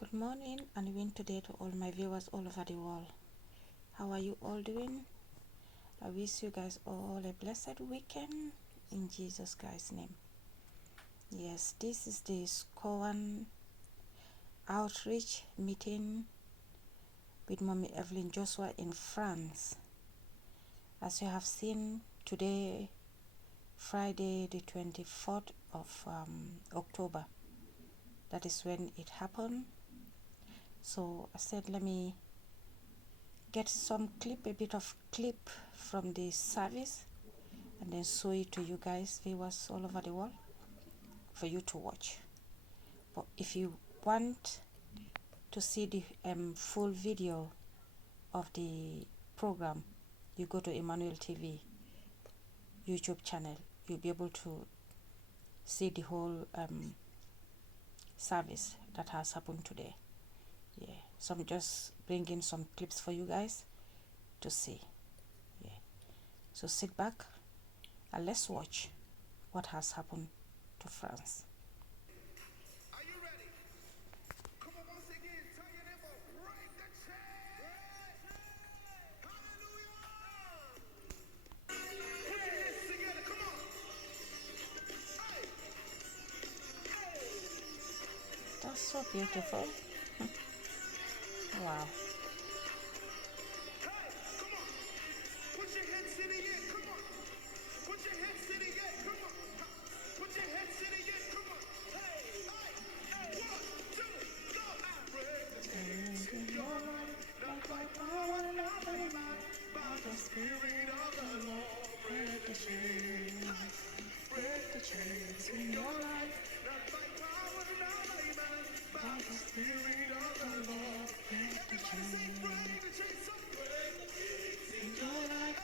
Good morning and even today to all my viewers all over the world. How are you all doing? I wish you guys all a blessed weekend in Jesus Christ's name. Yes, this is the SCOAN outreach meeting with Mommy Evelyn Joshua in France. As you have seen today, Friday the 24th of October, that is when it happened. So I said let me get a bit of clip from the service and then show it to you guys, viewers all over the world, for you to watch. But if you want to see the full video of the program, you go to Emmanuel TV YouTube channel. You'll be able to see the whole service that has happened today. Yeah, so I'm just bringing some clips for you guys to see. Yeah, so sit back and let's watch what has happened to France. Are you ready? Come on, once again, tell your neighbor, break the chain. Hallelujah. Put your hands together, come on. Hey, hey. That's so beautiful. Wow. Hey, come on. Put your hands in the air, come on. Put your hands in the air, come on. Put your hands in the air, come on. Hey, hey, hey. 1, 2, go. I break the chains in your life, not by power, not by might, by the Spirit of the Lord. Break the chains. Break the chains in your life, not by power, not by might, by the Spirit of the Lord. Break the chains. Break the chains. Break the chains in your life,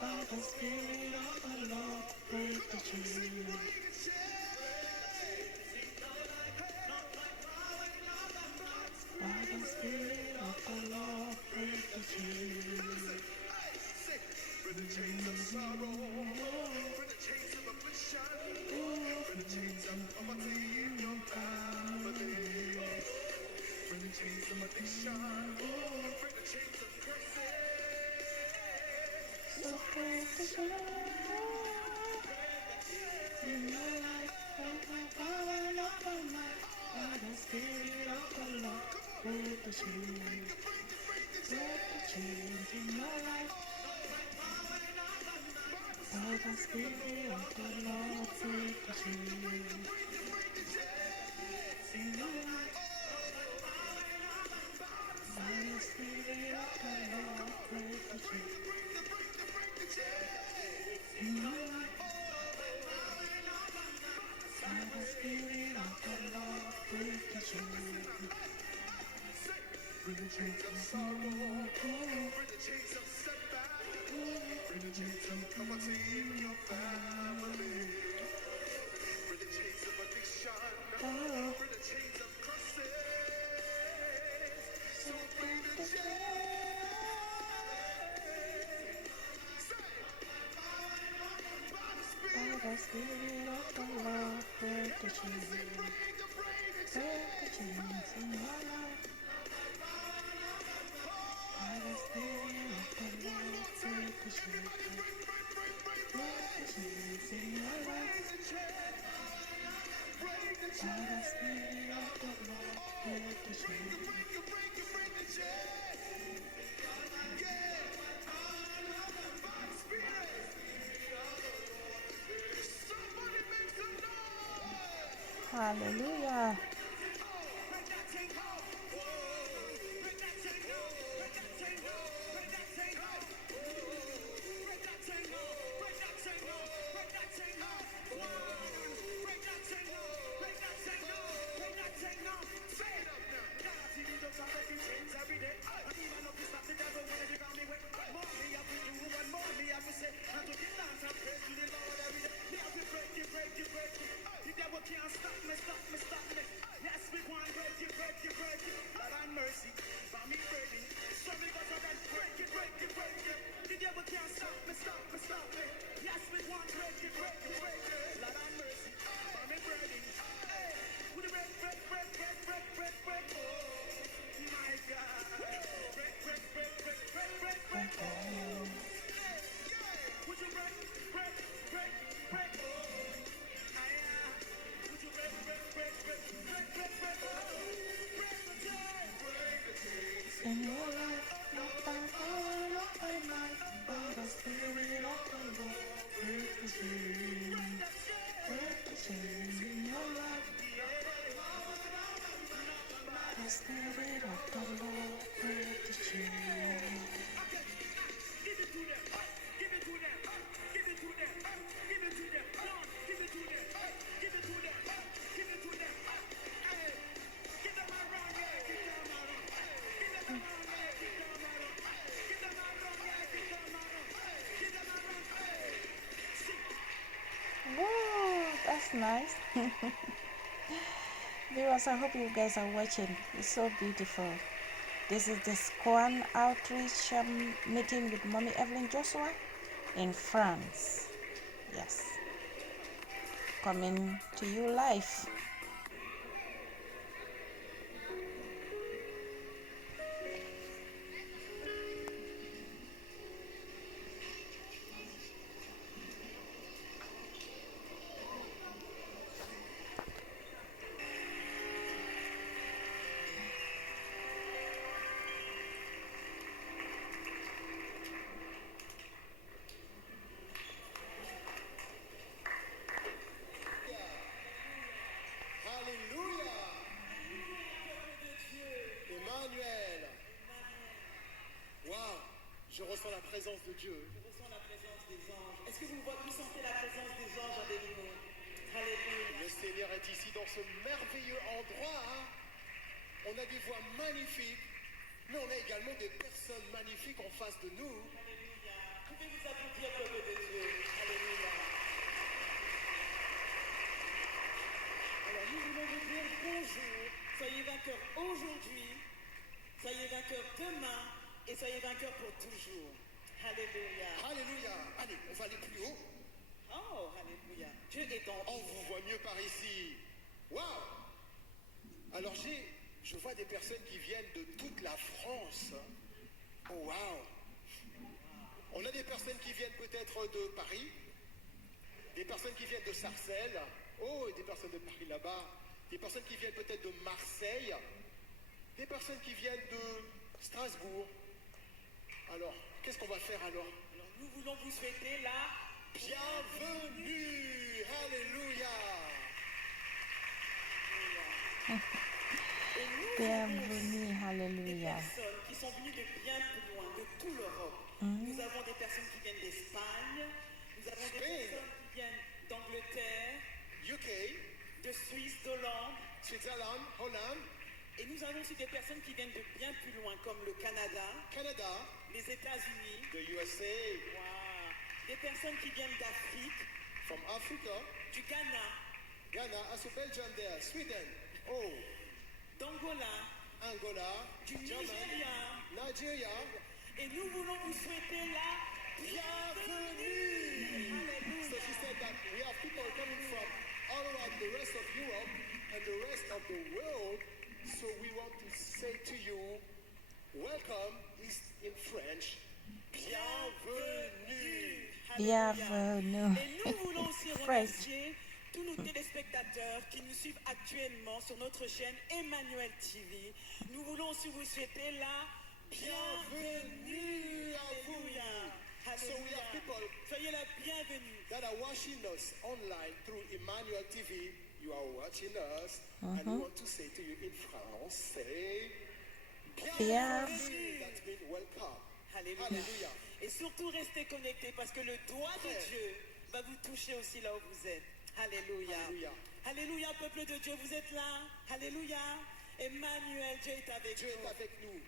by the Spirit of the Lord. Break the chains. By the Spirit of the Lord, break the chains. Break the chains of sorrow, break the chains of affliction, break the chains of poverty in your family. Break the chains of addiction, break the chains of curses. So break the chains in your life, not by power, not by might, by the Spirit of the Lord. Break the chains, break the chains in your life, by the Spirit of the Lord. Break the chains in your life, by the Spirit of the Lord. Break the chains in your life, by the Spirit of the Lord. Break the chains. Break the chains of sorrow, break the chains of setback, break the chains of poverty in your family, break the chains of addiction, break the chains of curses. So break the chains. Say, by the Spirit of the Lord, break the chains. Break the chains in your life. By the Spirit of the Lord, break the chains. Break the chains in your life. By the Spirit of the Lord, break the chains. Somebody make some noise. Hallelujah. The devil can't stop me, stop me, stop me. Yes, we want break it, break it, break it. Lord have mercy, for me breaking. So because of that, break it, break it, break it. The devil can't stop me, stop me, stop me. Yes, we want break it, break it, break it. Lord have mercy, for me breaking. Hey, with the break, break. The Spirit of the Lord will teach you. Give it to them. Give it to them. Give it to them. Give it to them. Lord, give it to them. Give it to them. Give it to them. Hey, give them a run, yeah, give them a run. Give them a run, yeah, give them a run. Give them a run, yeah, give them a run. Give them a run, hey. See. Whoa, that's nice. Viewers, I hope you guys are watching. It's so beautiful. This is the Squan Outreach meeting with Mommy Evelyn Joshua in France. Yes, coming to you live. Alléluia. Emmanuel. Waouh, je ressens la présence de Dieu. Je ressens la présence des anges. Est-ce que vous sentez la présence des anges avec nous? Alléluia. Le Seigneur est ici dans ce merveilleux endroit. Hein. On a des voix magnifiques, mais on a également des personnes magnifiques en face de nous. Alléluia. Pouvez vous applaudir, peuple de Dieu. Alléluia. Alors nous voulons vous dire bonjour. Soyez vainqueurs aujourd'hui. Soyez vainqueurs demain. Et soyez vainqueurs pour toujours. Alléluia. Alléluia. Allez, on va aller plus haut. Oh, alléluia. Dieu est en On vous voit mieux par ici. Waouh. Alors je vois des personnes qui viennent de toute la France. Oh waouh. On a des personnes qui viennent peut-être de Paris, des personnes qui viennent de Sarcelles, oh, et des personnes de Paris là-bas, des personnes qui viennent peut-être de Marseille, des personnes qui viennent de Strasbourg. Alors, qu'est-ce qu'on va faire alors? Alors nous voulons vous souhaiter la Bienvenue. Alléluia. Et nous Bienvenue, des hallelujah. personnes qui sont venues de bien plus loin, de toute l'Europe. Nous avons des personnes qui viennent d'Espagne, nous avons des Spain. personnes qui viennent d'Angleterre, UK, de Suisse, d'Hollande. Switzerland, Hollande, Et nous avons aussi des personnes qui viennent de bien plus loin, comme le Canada, Canada, les États-Unis. the USA, Wow. Des personnes qui viennent d'Afrique, from Africa, du Ghana, Ghana, also Belgium there, Sweden, oh, d'Angola, Angola, du Germany, Nigeria. Nigeria. Et nous voulons vous souhaiter la Bienvenue. So Alléluia. she said that we have people coming from all over the rest of Europe and the rest of the world. So we want to say to you, welcome is in French. Bienvenue. Bienvenue. Et nous voulons aussi remercier tous nos téléspectateurs qui nous suivent actuellement sur notre chaîne Emmanuel TV. Nous voulons aussi vous souhaiter la Bienvenue à vous. Alléluia. So we have people Soyez la bienvenue. that are watching us online through Emmanuel TV. You are watching us, and we want to say to you in français, bienvenue. That's been welcome. Alléluia. Alléluia. Et surtout restez connectés parce que le doigt de Frère. Dieu va vous toucher aussi là où vous êtes. Alléluia. Alléluia. Alléluia, peuple de Dieu, vous êtes là. Alléluia. Emmanuel, Dieu est avec Dieu est nous. avec nous.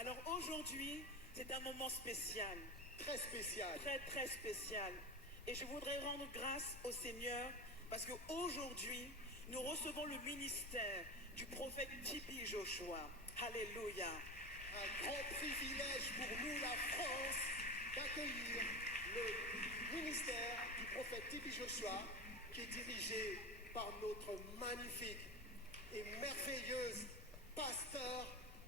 Alors aujourd'hui, c'est un moment spécial, Très spécial. très très spécial. Et je voudrais rendre grâce au Seigneur parce qu'aujourd'hui, nous recevons le ministère du prophète Tibi Joshua. Alléluia. Un grand privilège pour nous, la France, d'accueillir le ministère du prophète Tibi Joshua, qui est dirigé par notre magnifique et merveilleuse pasteur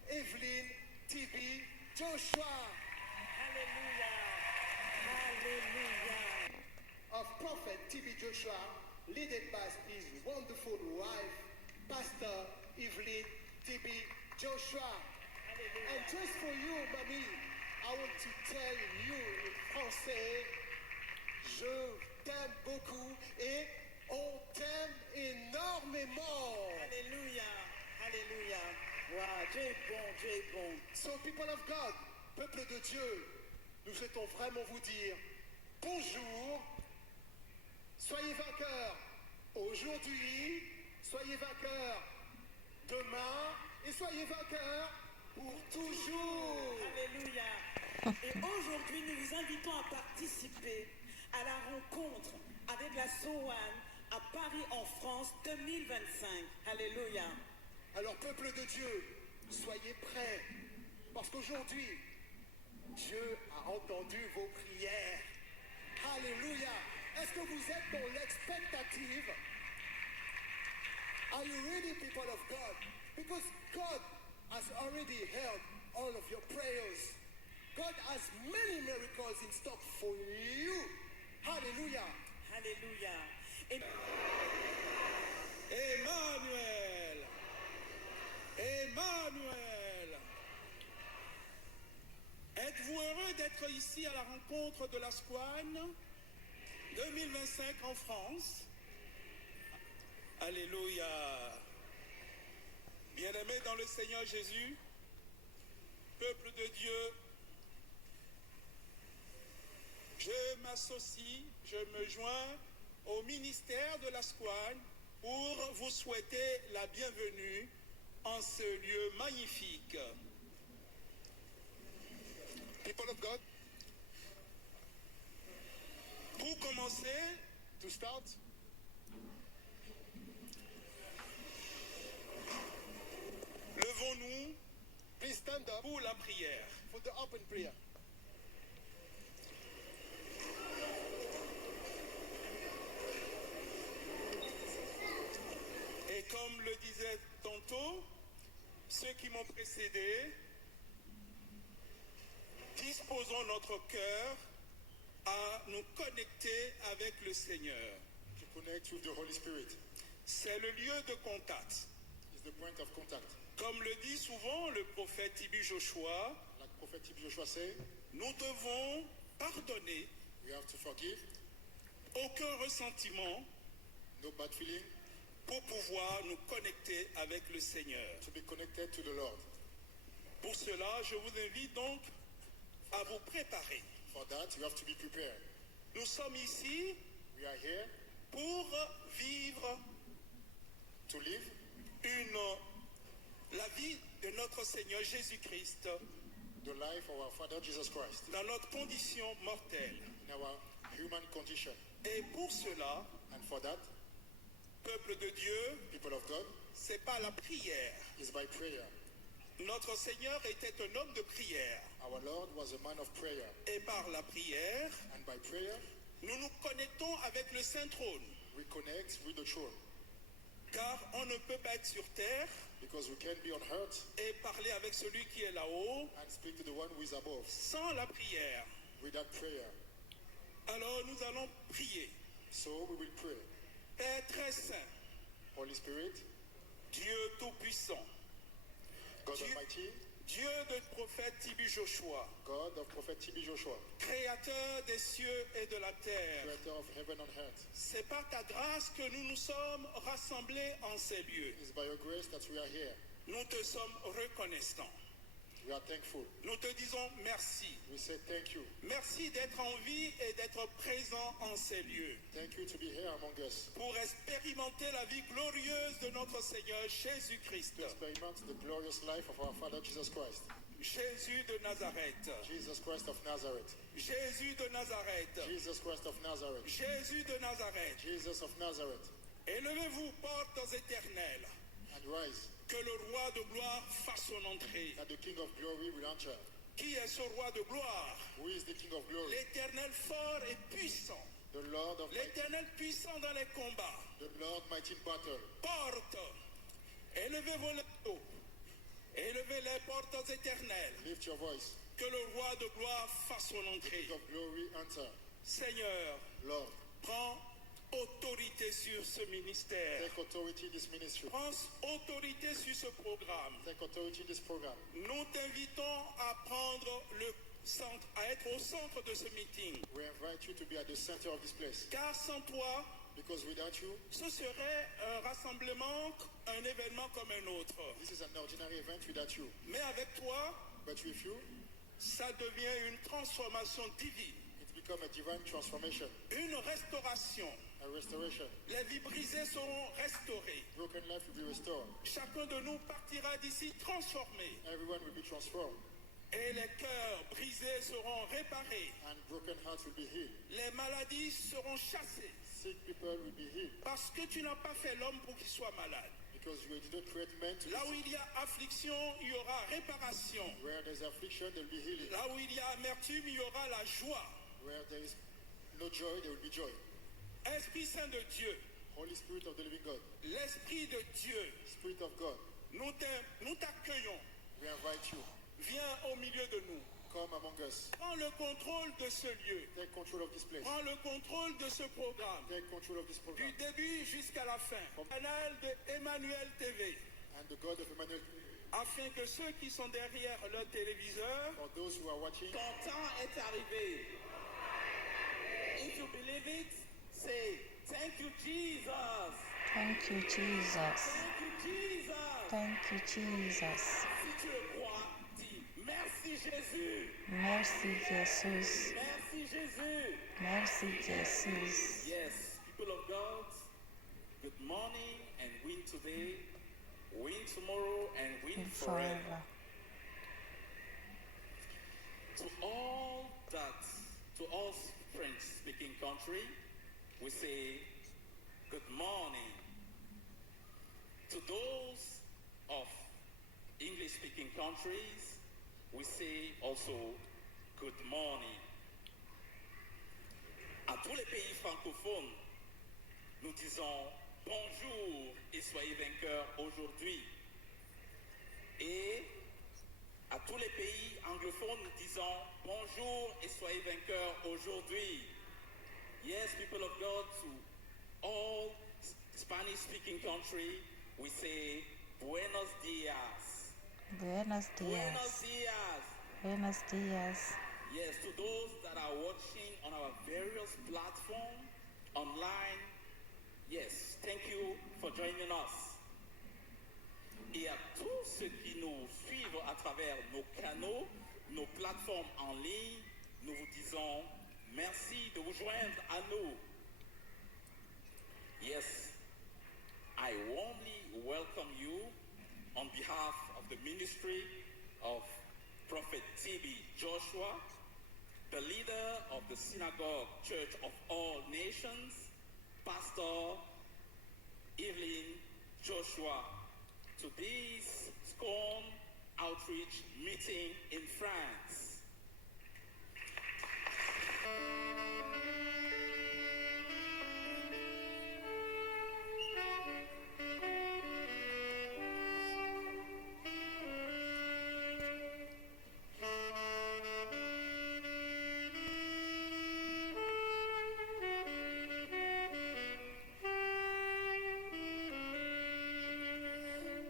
Evelyn Tibi Joshua. Alléluia. Alléluia. Of Prophet Tibi Joshua, led by his wonderful wife, Pastor Evelyn Tibi Joshua. And just for you, Mamie, I want to tell you in français, je t'aime beaucoup et on t'aime énormément. Alléluia. Alléluia. Wow. Dieu est bon, Dieu est bon. So, people of God, peuple de Dieu, nous souhaitons vraiment vous dire bonjour, soyez vainqueurs aujourd'hui, soyez vainqueurs demain et soyez vainqueurs pour toujours. Alléluia. Et aujourd'hui, nous vous invitons à participer à la rencontre avec la SOAN à Paris en France 2025. Alléluia. Alors, peuple de Dieu, soyez prêts, parce qu'aujourd'hui, Dieu a entendu vos prières. Alléluia. Est-ce que vous êtes dans l'expectative? Are you ready, people of God? Because God has already heard all of your prayers. God has many miracles in stock for you. Hallelujah. Alléluia. Et Emmanuel. Emmanuel. Êtes-vous heureux d'être ici à la rencontre de la SQUAN 2025 en France? Alléluia. Bien-aimés dans le Seigneur Jésus, peuple de Dieu, je m'associe, je me joins au ministère de la SQUAN pour vous souhaiter la bienvenue en ce lieu magnifique. People of God, Pour commencer, to start, levons-nous please stand up pour la prière. for the open prayer. Et comme le disait tantôt, ceux qui m'ont précédé, disposons notre cœur à nous connecter avec le Seigneur. To connect with the Holy Spirit C'est le lieu de contact. is the point of contact. Comme le dit souvent le prophète Tibi Joshua, Like Prophet Joshua said, nous devons pardonner, we have to forgive, aucun ressentiment, no bad feeling, pour pouvoir nous connecter avec le Seigneur. to be connected to the Lord. Pour cela, je vous invite donc à vous préparer. For that, you have to be prepared. Nous sommes ici We are here pour vivre to live la vie de notre Seigneur Jésus-Christ the life of our Father Jesus Christ dans notre condition mortelle. in our human condition. Et pour cela, And for that, peuple de Dieu, people of God, c'est pas la prière. is by prayer. Notre Seigneur était un homme de prière. Our Lord was a man of prayer. Et par la prière, And by prayer, nous nous connectons avec le Saint Trône. we connect with the throne. Car on ne peut pas être sur terre Because we can be on earth et parler avec celui qui est là-haut and speak to the one who is above. sans la prière. Without prayer. Alors nous allons prier. So we will pray. Père très saint, Holy Spirit, Dieu tout-puissant, God Dieu- Almighty, Dieu de prophète Tibi Joshua, God of Prophet T.B. Joshua, créateur des cieux et de la terre, creator of heaven and earth. c'est par ta grâce que nous nous sommes rassemblés en ces lieux. It's by your grace that we are here. Nous te sommes reconnaissants. We are thankful. Nous te disons merci. We say thank you. Merci d'être en vie et d'être présent en ces lieux Thank you to be here among us. pour expérimenter la vie glorieuse de notre Seigneur Jésus-Christ. Experiment the glorious life of our Father Jesus Christ. Jésus de Nazareth. Jesus Christ of Nazareth. Jésus de Nazareth. Jesus Christ of Nazareth. Jésus de Nazareth. Jesus of Nazareth. Élevez-vous, portes éternelles, And rise, que le roi de gloire fasse son entrée. that the King of glory will enter. Qui est ce roi de gloire? Who is the King of glory? L'Éternel fort et puissant. The Lord of might, L'Éternel puissant dans les combats. the Lord mighty in battle. Portes, élevez vos lèvres. Élevez les portes éternelles. Lift your voice. Que le roi de gloire fasse son The entrée. King of glory enter. Seigneur, Lord, prends autorité sur ce ministère. take authority in this ministry. Prends autorité sur ce programme. Take authority in this program. Nous t'invitons à prendre le centre, à être au centre de ce meeting. We invite you to be at the center of this place. Car sans toi, Because without you, ce serait un rassemblement, un événement comme un autre. this is an ordinary event without you. Mais avec toi, But with you, ça devient une transformation divine, it becomes a divine transformation, une restauration. a restoration. Les vies brisées seront restaurées. Broken life will be restored. Chacun de nous partira d'ici transformé. Everyone will be transformed. Et les cœurs brisés seront réparés. And broken hearts will be healed. Les maladies seront chassées. Sick people will be healed. Parce que tu n'as pas fait l'homme pour qu'il soit malade. Because you did not create men to be Là où sick. il y a affliction, il y aura réparation. Where there's affliction, there will be healing. Là où il y a amertume, il y aura la joie. Where there is no joy, there will be joy. Esprit Saint de Dieu, Holy Spirit of the living God, l'Esprit de Dieu, Spirit of God, nous t'accueillons. we invite you. Viens au milieu de nous. Come among us. Prends le contrôle de ce lieu. Take control of this place. Prends le contrôle de ce programme. Take control of this Du program. début jusqu'à la fin. Canal de Emmanuel TV. And the God of Emmanuel, Afin que ceux qui sont derrière leur téléviseur for those who are watching, Ton temps est arrivé. If you believe it, say, thank you, Jesus. Thank you, Jesus. Thank you, Jesus. Thank you, Jesus. Si tu le crois, dis, merci Jésus. Merci, Jesus. Merci Jésus. Merci, Jesus. Yes, people of God, good morning and win today, win tomorrow and win And forever. forever. To all French-speaking country, we say good morning. To those of English-speaking countries, we say also good morning. À tous les pays francophones, nous disons bonjour et soyez vainqueurs aujourd'hui. Et à tous les pays anglophones, nous disons bonjour et soyez vainqueurs aujourd'hui. Yes, people of God, to all Spanish-speaking country, we say buenos dias. Buenos Buenos dias. dias. Buenos dias. Yes, to those that are watching on our various platforms online, yes, thank you for joining us. Et à tous ceux qui nous suivent à travers nos canaux, nos plateformes en ligne, nous vous disons merci de vous joindre à nous. Yes, I warmly welcome you on behalf of the ministry of Prophet T.B. Joshua, the leader of the Synagogue Church of All Nations, Pastor Evelyn Joshua, to this SCORN outreach meeting in France.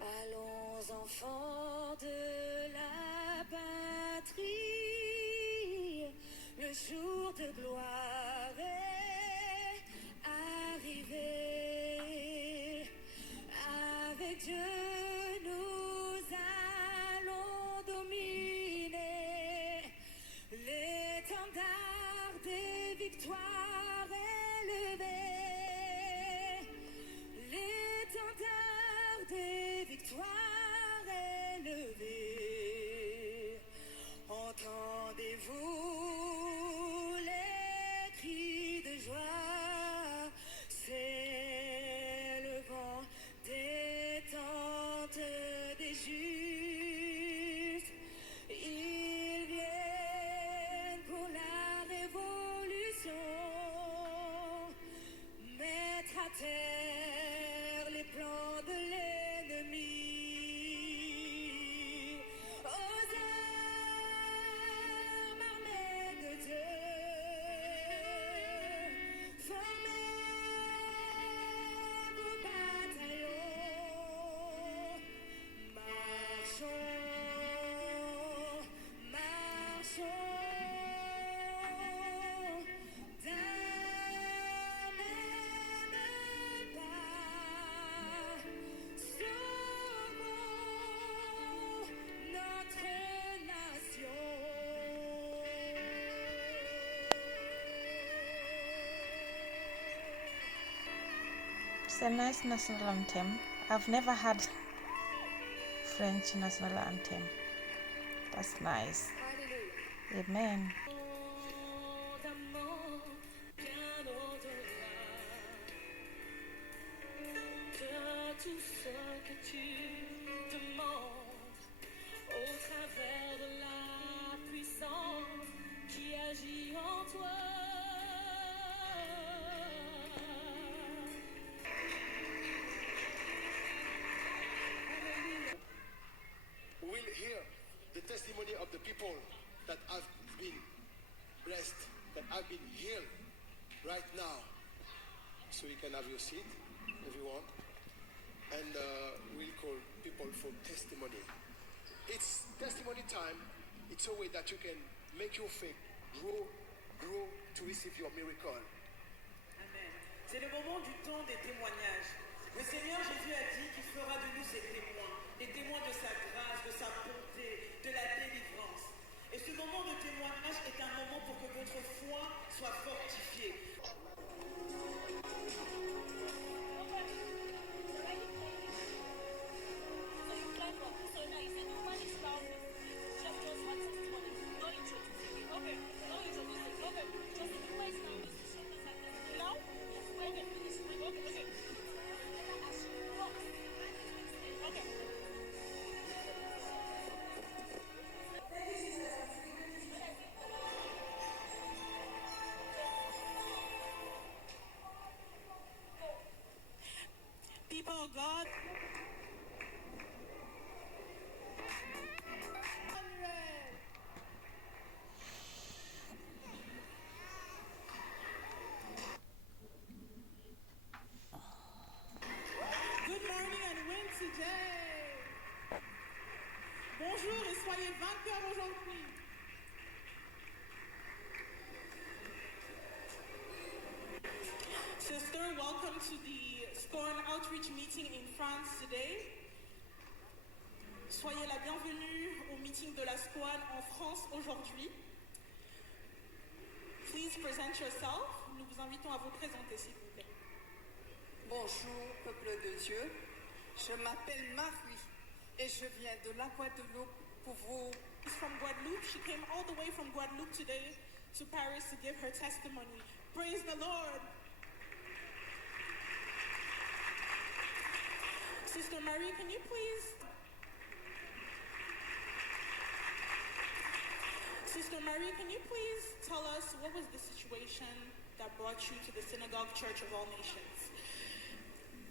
Allons enfants de la patrie, le jour de gloire est arrivé. Avec Dieu nous allons dominer, l'étendard des victoires est levé. L'étendard des victoires est levé. Entendez-vous les It's a nice national anthem. I've never had French national anthem. That's nice. Alléluia. Amen. D'amour bien au-delà de tout ce que tu demandes au travers de la puissance qui agit en toi. We'll hear the testimony of the people that have been blessed, that have been healed right now. So you can have your seat if you want. And we'll call people for testimony. It's testimony time. It's a way that you can make your faith grow to receive your miracle. Amen. C'est le moment du temps des témoignages. Le Seigneur Jésus a dit qu'il fera de nous ses témoins, des témoins de sa grâce, de sa bonté, de la délivrance. Et ce moment de témoignage est un moment pour que votre foi soit fortifiée. People of God, good morning and win today. Bonjour et soyez vainqueurs aujourd'hui. Sister, welcome to the Scorn Outreach meeting in France today. Soyez la bienvenue au meeting de la Squad en France aujourd'hui. Please present yourself. Nous vous invitons à vous présenter, s'il vous plaît. Bonjour, peuple de Dieu. Je m'appelle Marie et je viens de la Guadeloupe pour vous. She's from Guadeloupe. She came all the way from Guadeloupe today to Paris to give her testimony. Praise the Lord. Sister Marie, can you please? Sister Marie, can you please tell us what was the situation that brought you to the Synagogue Church of All Nations?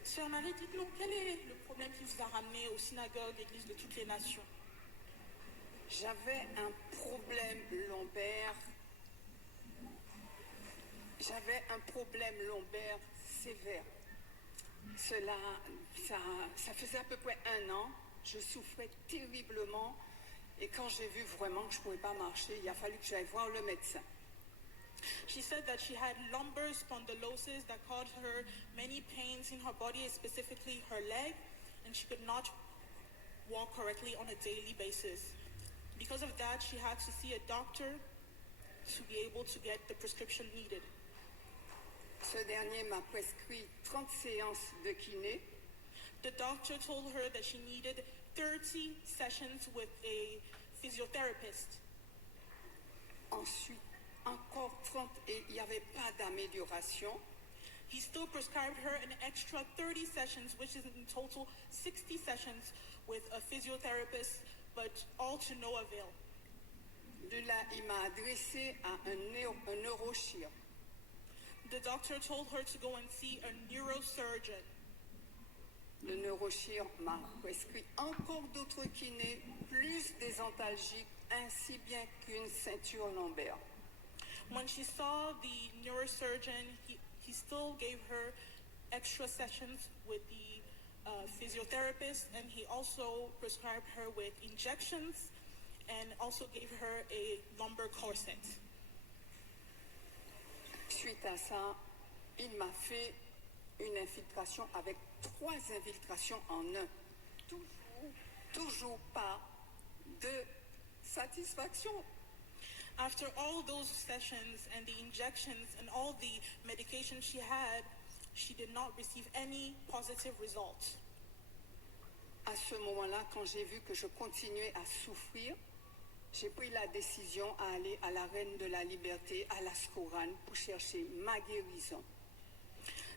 Sœur Marie, dites-nous, quel est le problème qui vous a ramené aux synagogues, églises de toutes les nations? J'avais un problème lombaire. J'avais un problème lombaire sévère. Ça faisait à peu près 1 an. Je souffrais terriblement. Et quand j'ai vu vraiment que je ne pouvais pas marcher, il a fallu que j'aille voir le médecin. She said that she had lumbar spondylosis that caused her many pains in her body, specifically her leg, and she could not walk correctly on a daily basis. Because of that, she had to see a doctor to be able to get the prescription needed. Ce dernier m'a prescrit 30 séances de kiné. The doctor told her that she needed 30 sessions with a physiotherapist. Ensuite, encore 30 et il n'y avait pas d'amélioration. He still prescribed her an extra 30 sessions, which is in total 60 sessions with a physiotherapist, but all to no avail. De là, il m'a adressé à un neurochirurgien. The doctor told her to go and see a neurosurgeon. Le neurochirurgien m'a prescrit encore d'autres kinés, plus des antalgiques, ainsi bien qu'une ceinture lombaire. When she saw the neurosurgeon, he still gave her extra sessions with the physiotherapist, and he also prescribed her with injections and also gave her a lumbar corset. Suite à ça, il m'a fait une infiltration avec 3 infiltrations en un. Toujours pas de satisfaction. After all those sessions and the injections and all the medication she had, she did not receive any positive results. À ce moment-là, quand j'ai vu que je continuais à souffrir, j'ai pris la décision à aller à la Reine de la Liberté, à la Skoran, pour chercher ma guérison.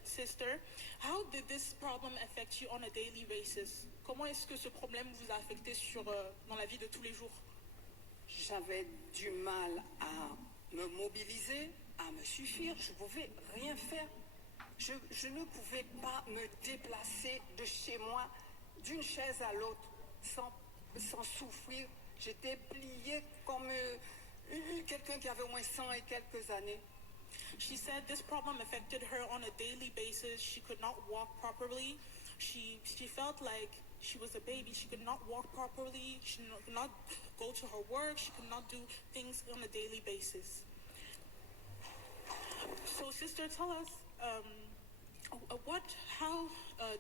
Sister, how did this problem affect you on a daily basis? Comment est-ce que ce problème vous a affecté dans la vie de tous les jours? J'avais du mal à me mobiliser, à me suffire. Je ne pouvais rien faire. Je ne pouvais pas me déplacer de chez moi d'une chaise à l'autre sans souffrir. J'étais pliée comme quelqu'un qui avait au moins 100 et quelques années. She said this problem affected her on a daily basis. She could not walk properly. She felt like she was a baby. She could not walk properly. She could not go to her work. She could not do things on a daily basis. So, sister, tell us, how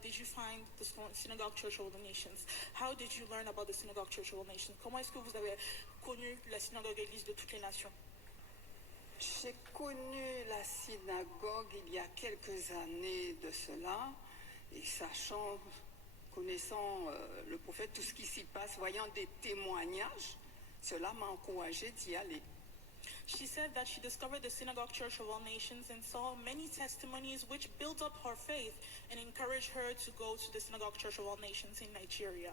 did you find the Synagogue Church of All Nations? How did you learn about the Synagogue Church of All Nations? Comment est-ce que vous avez connu la synagogue église de toutes les nations? J'ai connu la synagogue il y a quelques années de cela, et connaissant le prophète, tout ce qui s'y passe, voyant des témoignages, cela m'a encouragée d'y aller. She said that she discovered the Synagogue Church of All Nations and saw many testimonies which built up her faith and encouraged her to go to the Synagogue Church of All Nations in Nigeria.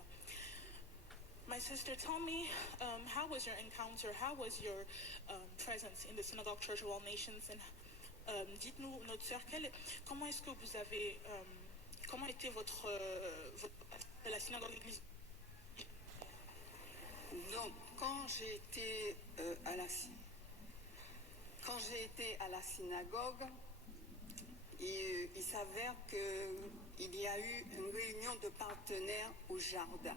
My sister, tell me, how was your encounter? How was your presence in the Synagogue Church of All Nations? And dites-nous, notre sœur, comment est-ce que vous avez, comment était votre la synagogue église? Donc, quand j'ai été à la synagogue, il s'avère qu'il y a eu une réunion de partenaires au jardin.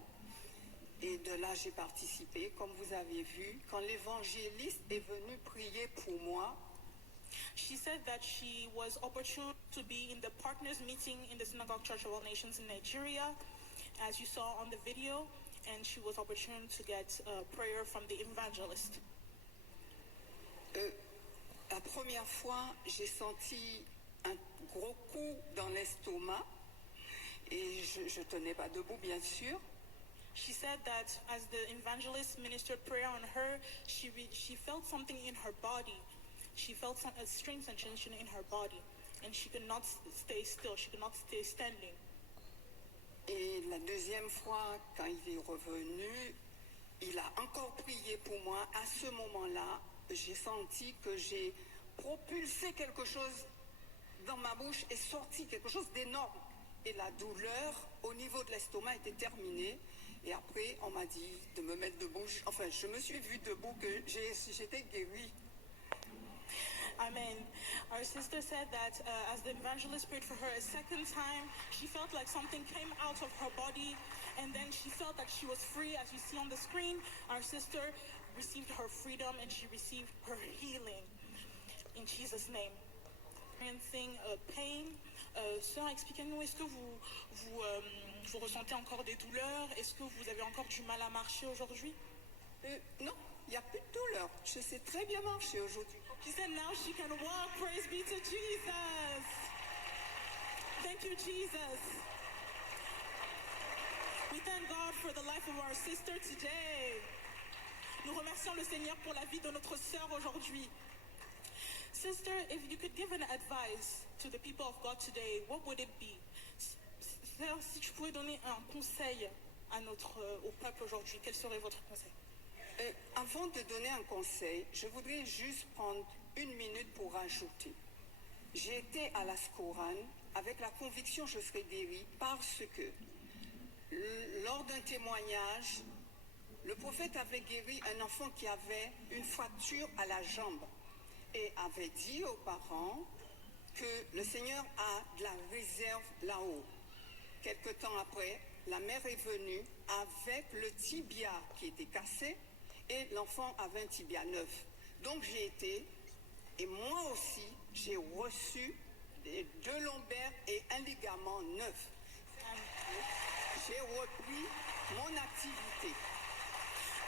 Et de là, j'ai participé, comme vous avez vu, quand l'évangéliste est venu prier pour moi. She said that she was opportune to be in the partners meeting in the Synagogue Church of All Nations in Nigeria, as you saw on the video, and she was opportune to get prayer from the evangelist. La première fois, j'ai senti un gros coup dans l'estomac et je ne tenais pas debout, bien sûr. She said that as the evangelist ministered prayer on her, she felt something in her body. She felt a strange sensation in her body, and she could not stay still. She could not stay standing. Et la deuxième fois, quand il est revenu, il a encore prié pour moi. À ce moment-là, j'ai senti que j'ai propulsé quelque chose dans ma bouche et sorti quelque chose d'énorme. Et la douleur au niveau de l'estomac était terminée. Et après, on m'a dit de me mettre debout. Enfin, je me suis vue debout, que j'étais guérie. Amen. Our sister said that as the evangelist prayed for her a second time, she felt like something came out of her body, and then she felt that she was free. As you see on the screen, our sister received her freedom and she received her healing in Jesus' name. Experiencing pain. Sœur, expliquez-nous, est-ce que vous ressentez encore des douleurs? Est-ce que vous avez encore du mal à marcher aujourd'hui? Non, il n'y a plus de douleur. Je sais très bien marcher aujourd'hui. She said now she can walk. Praise be to Jesus. Thank you, Jesus. We thank God for the life of our sister today. Nous remercions le Seigneur pour la vie de notre sœur aujourd'hui. Sister, if you could give an advice to the people of God today, what would it be? Sœur, si tu pouvais donner un conseil au peuple aujourd'hui, quel serait votre conseil? Avant de donner un conseil, je voudrais juste prendre une minute pour ajouter. J'ai été à la Skoran avec la conviction que je serais guérie parce que lors d'un témoignage, le prophète avait guéri un enfant qui avait une fracture à la jambe et avait dit aux parents que le Seigneur a de la réserve là-haut. Quelque temps après, la mère est venue avec le tibia qui était cassé et l'enfant avait un tibia neuf. Donc j'ai été, et moi aussi, j'ai reçu deux lombaires et un ligament neuf. J'ai repris mon activité.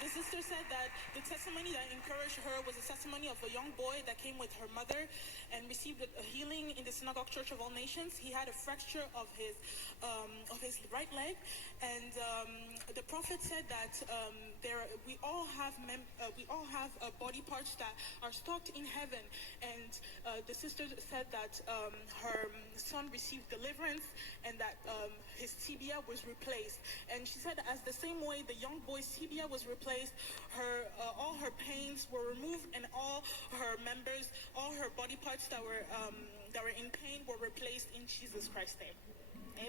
The sister said that the testimony that encouraged her was a testimony of a young boy that came with her mother and received a healing in the Synagogue Church of All Nations. He had a fracture of his right leg, and the prophet said that we all have body parts that are stocked in heaven, and the sister said that her son received deliverance and that his tibia was replaced. And she said as the same way the young boy's tibia was replaced, all her pains were removed, and all her members, all her body parts that were in pain were replaced in Jesus Christ's name.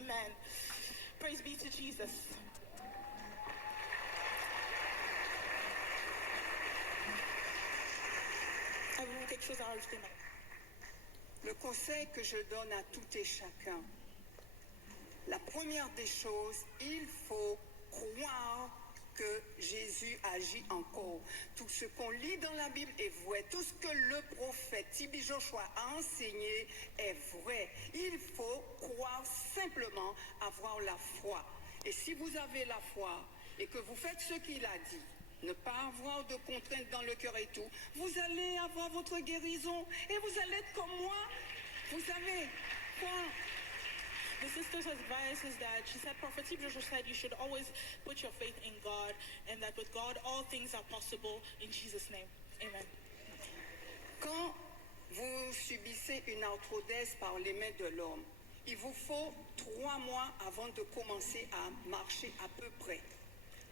Amen. Praise be to Jesus. Avez-vous quelque chose à rajouter, madame? Le conseil que je donne à tout et chacun, la première des choses, il faut croire que Jésus agit encore. Tout ce qu'on lit dans la Bible est vrai. Tout ce que le prophète Tibi Joshua a enseigné est vrai. Il faut croire simplement, avoir la foi. Et si vous avez la foi et que vous faites ce qu'il a dit, ne pas avoir de contraintes dans le cœur et tout, vous allez avoir votre guérison et vous allez être comme moi. Vous savez quoi? The sister's advice is that she said, Prophet Joshua said you should always put your faith in God, and that with God all things are possible in Jesus' name. Amen. Quand vous subissez une arthrodèse par les mains de l'homme, il vous faut 3 mois avant de commencer à marcher à peu près.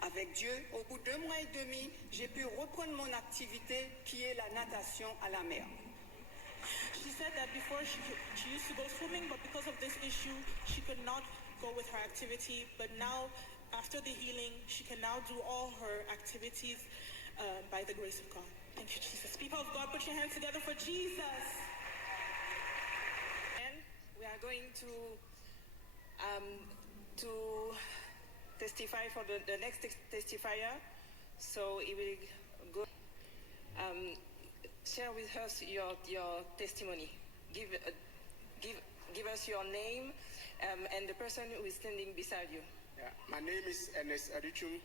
Avec Dieu, au bout d'1 mois et demi, j'ai pu reprendre mon activité qui est la natation à la mer. She said that before she used to go swimming, but because of this issue, she could not go with her activity. But now, after the healing, she can now do all her activities by the grace of God. Thank you, Jesus. People of God, put your hands together for Jesus. And we are going to testify for the next testifier. So he will go. Share with us your testimony. Give us your name and the person who is standing beside you. Yeah, my name is Ernest Adichum,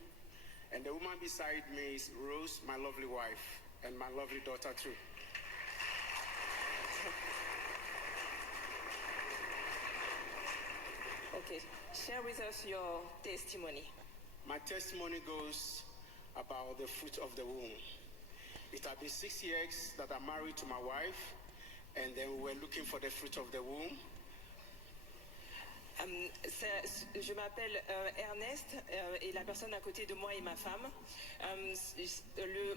and the woman beside me is Rose, my lovely wife, and my lovely daughter too. Okay, share with us your testimony. My testimony goes about the fruit of the womb. It had been 6 years that I'm married to my wife, and then we were looking for the fruit of the womb. Je m'appelle Ernest et la personne à côté de moi est ma femme.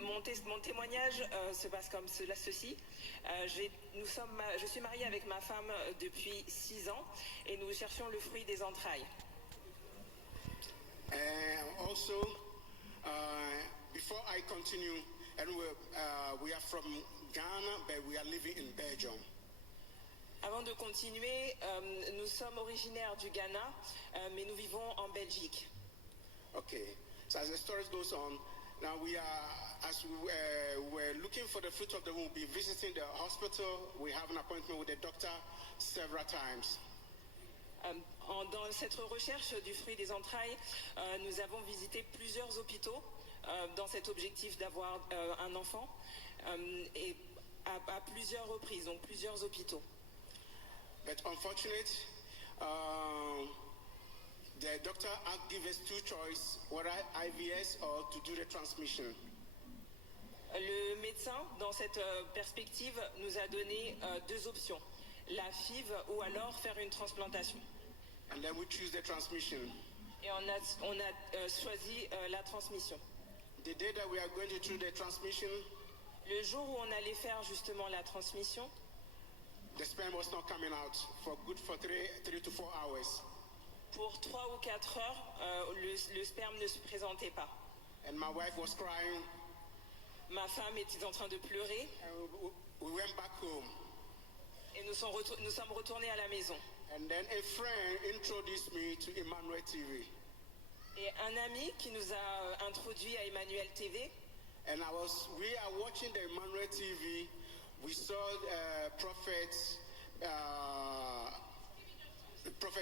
Mon témoignage se passe comme ceci. Je suis mariée avec ma femme depuis 6 ans et nous cherchions le fruit des entrailles. And also, before I continue, and we are from Ghana, but we are living in Belgium. Avant de continuer, nous sommes originaires du Ghana, mais nous vivons en Belgique. Okay, so as the story goes on, now as we were looking for the fruit of the womb, be visiting the hospital, we have an appointment with the doctor several times. Dans cette recherche du fruit des entrailles, nous avons visité plusieurs hôpitaux dans cet objectif d'avoir un enfant, et à plusieurs reprises, donc plusieurs hôpitaux. But unfortunately, the doctor gave us 2 choices, whether IVS or to do the transmission. Le médecin, dans cette perspective, nous a donné 2 options, la FIV ou alors faire une transplantation. And then we choose the transmission. Et on a choisi la transmission. The day that we are going to do the transmission, le jour où on allait faire justement la transmission, the sperm was not coming out for 3 to 4 hours. Pour 3 ou 4 heures, le sperme ne se présentait pas. And my wife was crying. Ma femme était en train de pleurer. And we went back home. Et nous sommes retournés à la maison. And then a friend introduced me to Emmanuel TV. Et un ami qui nous a introduit à Emmanuel TV. And we are watching the Emmanuel TV. We saw Prophet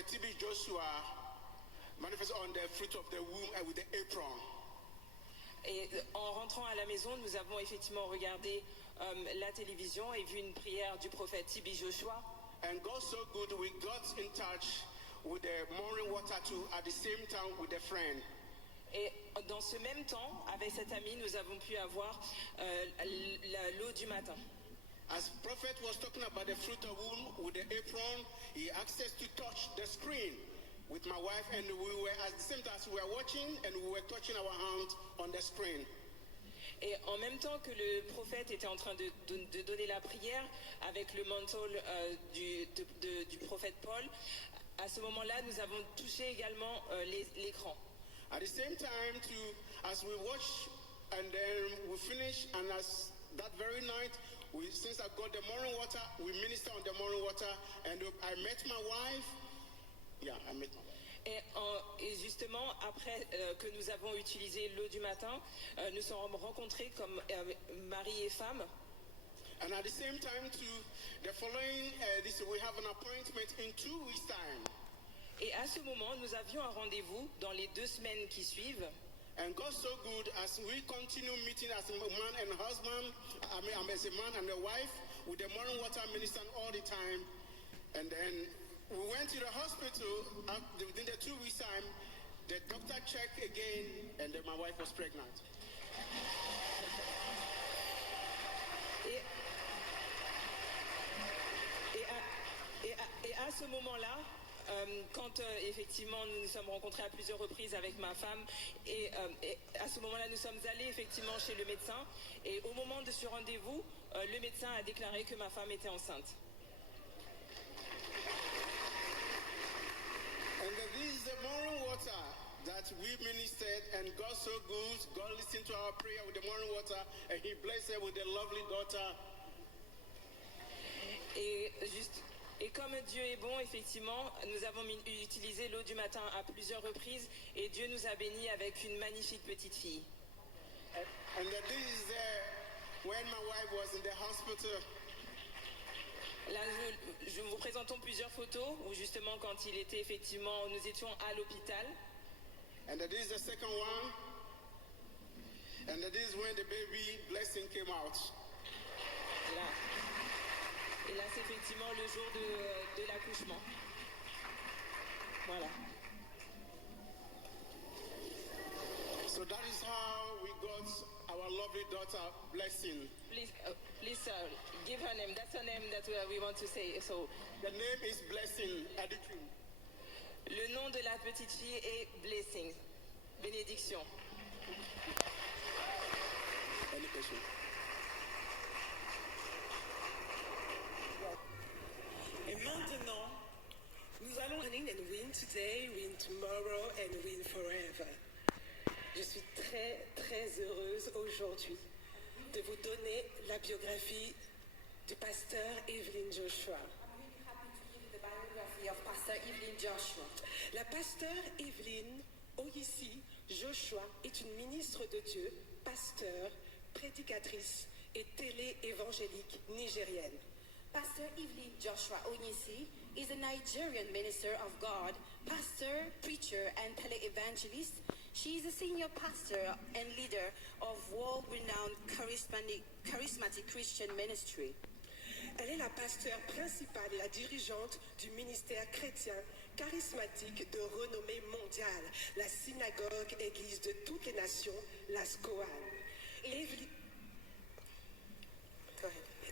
Tibi Joshua manifest on the fruit of the womb and with the apron. Et en rentrant à la maison, nous avons effectivement regardé la télévision et vu une prière du prophète TB Joshua. And God so good, we got in touch with the morning water too at the same time with a friend. Et dans ce même temps, avec cet ami, nous avons pu avoir l'eau du matin. As prophet was talking about the fruit of womb with the apron, he asked us to touch the screen with my wife, and we were at the same time as we were watching, and we were touching our hands on the screen. Et en même temps que le prophète était en train de donner la prière avec le manteau du prophète Paul, à ce moment-là, nous avons touché également l'écran. At the same time, as we watch and then we finish, and as that very night, since I got the morning water, we minister on the morning water, and I met my wife. Yeah, I met my wife. Et justement, après que nous avons utilisé l'eau du matin, nous sommes rencontrés comme mari et femme. And at the same time, the following, we have an appointment in 2 weeks' time. Et à ce moment, nous avions un rendez-vous dans les 2 semaines qui suivent. And God's so good as we continue meeting as a man and husband, as a man and a wife, with the morning water ministering all the time. And then we went to the hospital within the 2 weeks' time. The doctor checked again, and then my wife was pregnant. Et à ce moment-là, quand effectivement nous nous sommes rencontrés à plusieurs reprises avec ma femme, et à ce moment-là nous sommes allés effectivement chez le médecin, et au moment de ce rendez-vous, le médecin a déclaré que ma femme était enceinte. And this is the morning water that we ministered, and God so good, God listened to our prayer with the morning water, and He blessed her with a lovely daughter. Et comme Dieu est bon, effectivement, nous avons utilisé l'eau du matin à plusieurs reprises, et Dieu nous a bénis avec une magnifique petite fille. And this is when my wife was in the hospital. Là, je vous présentons plusieurs photos où justement quand il était effectivement, nous étions à l'hôpital. And this is the second one. And this is when the baby blessing came out. Là. Et là, c'est effectivement le jour de l'accouchement. Voilà. So that is how we got our lovely daughter blessing. Please give her name. That's her name that we want to say. So the name is Blessing Adichum. Le nom de la petite fille est Blessing, bénédiction. Any question? Et maintenant, nous allons running and win today, win tomorrow and win forever. Je suis très très heureuse aujourd'hui de vous donner la biographie du pasteur Evelyn Joshua. La pasteur Evelyn Oyisi Joshua est une ministre de Dieu, pasteur, prédicatrice et télé-évangélique nigérienne. Pastor Evelyn Joshua Onyisi is a Nigerian minister of God, pastor, preacher, and tele-evangelist. She is a senior pastor and leader of world-renowned charismatic Christian ministry. Elle est la pasteur principale et la dirigeante du ministère chrétien charismatique de renommée mondiale, la synagogue église de toutes les nations, la SCOAN.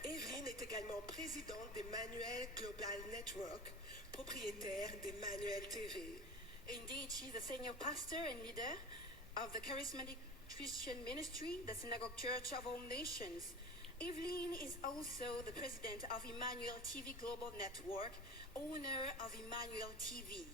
Evelyn est également présidente d'Emmanuel Global Network, propriétaire d'Emmanuel TV. Indeed, she is the senior pastor and leader of the charismatic Christian ministry, the Synagogue Church of All Nations. Evelyn is also the president of Emmanuel TV Global Network, owner of Emmanuel TV.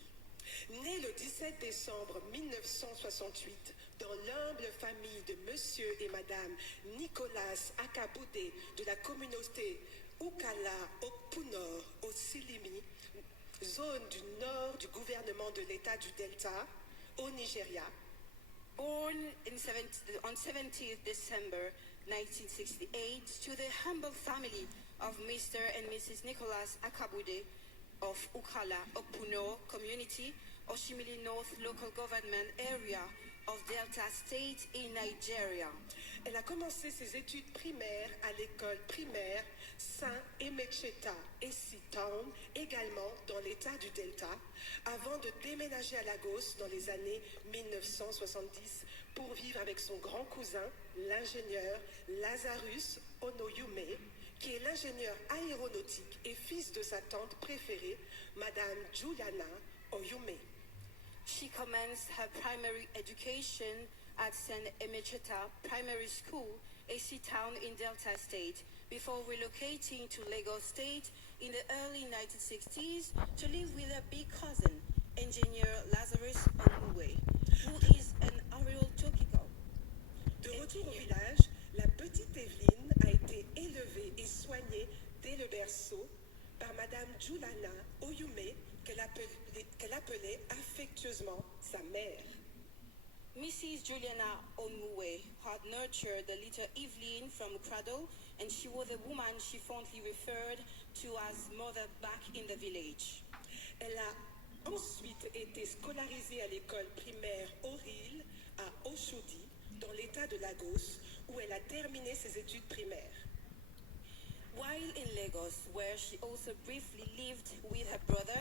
Née le 17 décembre 1968 dans l'humble famille de Monsieur et Madame Nicolas Akaboudé de la communauté Ukala Okpunor au Silimi, zone du nord du gouvernement de l'État du Delta, au Nigeria. Born on 17th December 1968 to the humble family of Mr. and Mrs. Nicholas Akabude of Ukala Okpuno Community, Oshimili North Local Government Area of Delta State in Nigeria. Elle a commencé ses études primaires à l'école primaire Saint-Emecheta et Seatown, également dans l'état du Delta, avant de déménager à Lagos dans les années 1970 pour vivre avec son grand cousin, l'ingénieur Lazarus Onoyume, qui est l'ingénieur aéronautique et fils de sa tante préférée, Madame Juliana Oyume. She commenced her primary education at St. Emecheta Primary School, AC Town in Delta State, before relocating to Lagos State in the early 1960s to live with her big cousin, engineer Lazarus Onwe, who is an aeronautical. De retour au village, la petite Evelyne a été élevée et soignée dès le berceau par Madame Juliana Oyume, qu'elle appelait affectueusement sa mère. Mrs. Juliana Onwe had nurtured the little Evelyn from cradle, and she was a woman she fondly referred to as mother back in the village. Elle a ensuite été scolarisée à l'école primaire Oril à Oshodi, dans l'état de Lagos, où elle a terminé ses études primaires. While in Lagos, where she also briefly lived with her brother,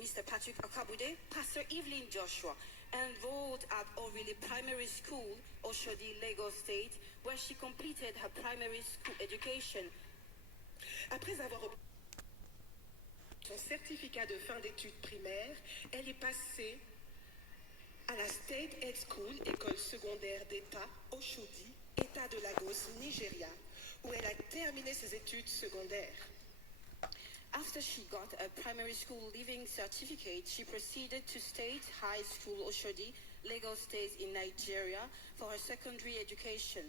Mr. Patrick Akabude, Pastor Evelyn Joshua enrolled at Orili Primary School, Oshodi, Lagos State, where she completed her primary school education. Après avoir obtenu son certificat de fin d'études primaires, elle est passée à la State Head School, école secondaire d'État, Oshodi, État de Lagos, Nigeria, où elle a terminé ses études secondaires. After she got a primary school leaving certificate, she proceeded to State High School Oshodi, Lagos State in Nigeria, for her secondary education.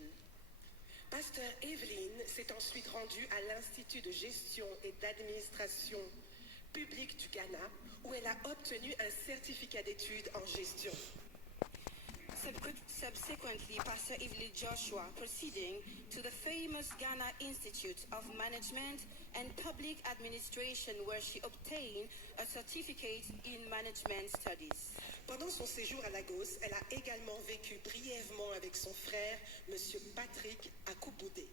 Pasteur Evelyne s'est ensuite rendue à l'Institut de gestion et d'administration publique du Ghana, où elle a obtenu un certificat d'études en gestion. Subsequently, Pastor Evelyn Joshua proceeding to the famous Ghana Institute of Management and Public Administration, where she obtained a certificate in management studies. Pendant son séjour à Lagos, elle a également vécu brièvement avec son frère, M. Patrick Akubude.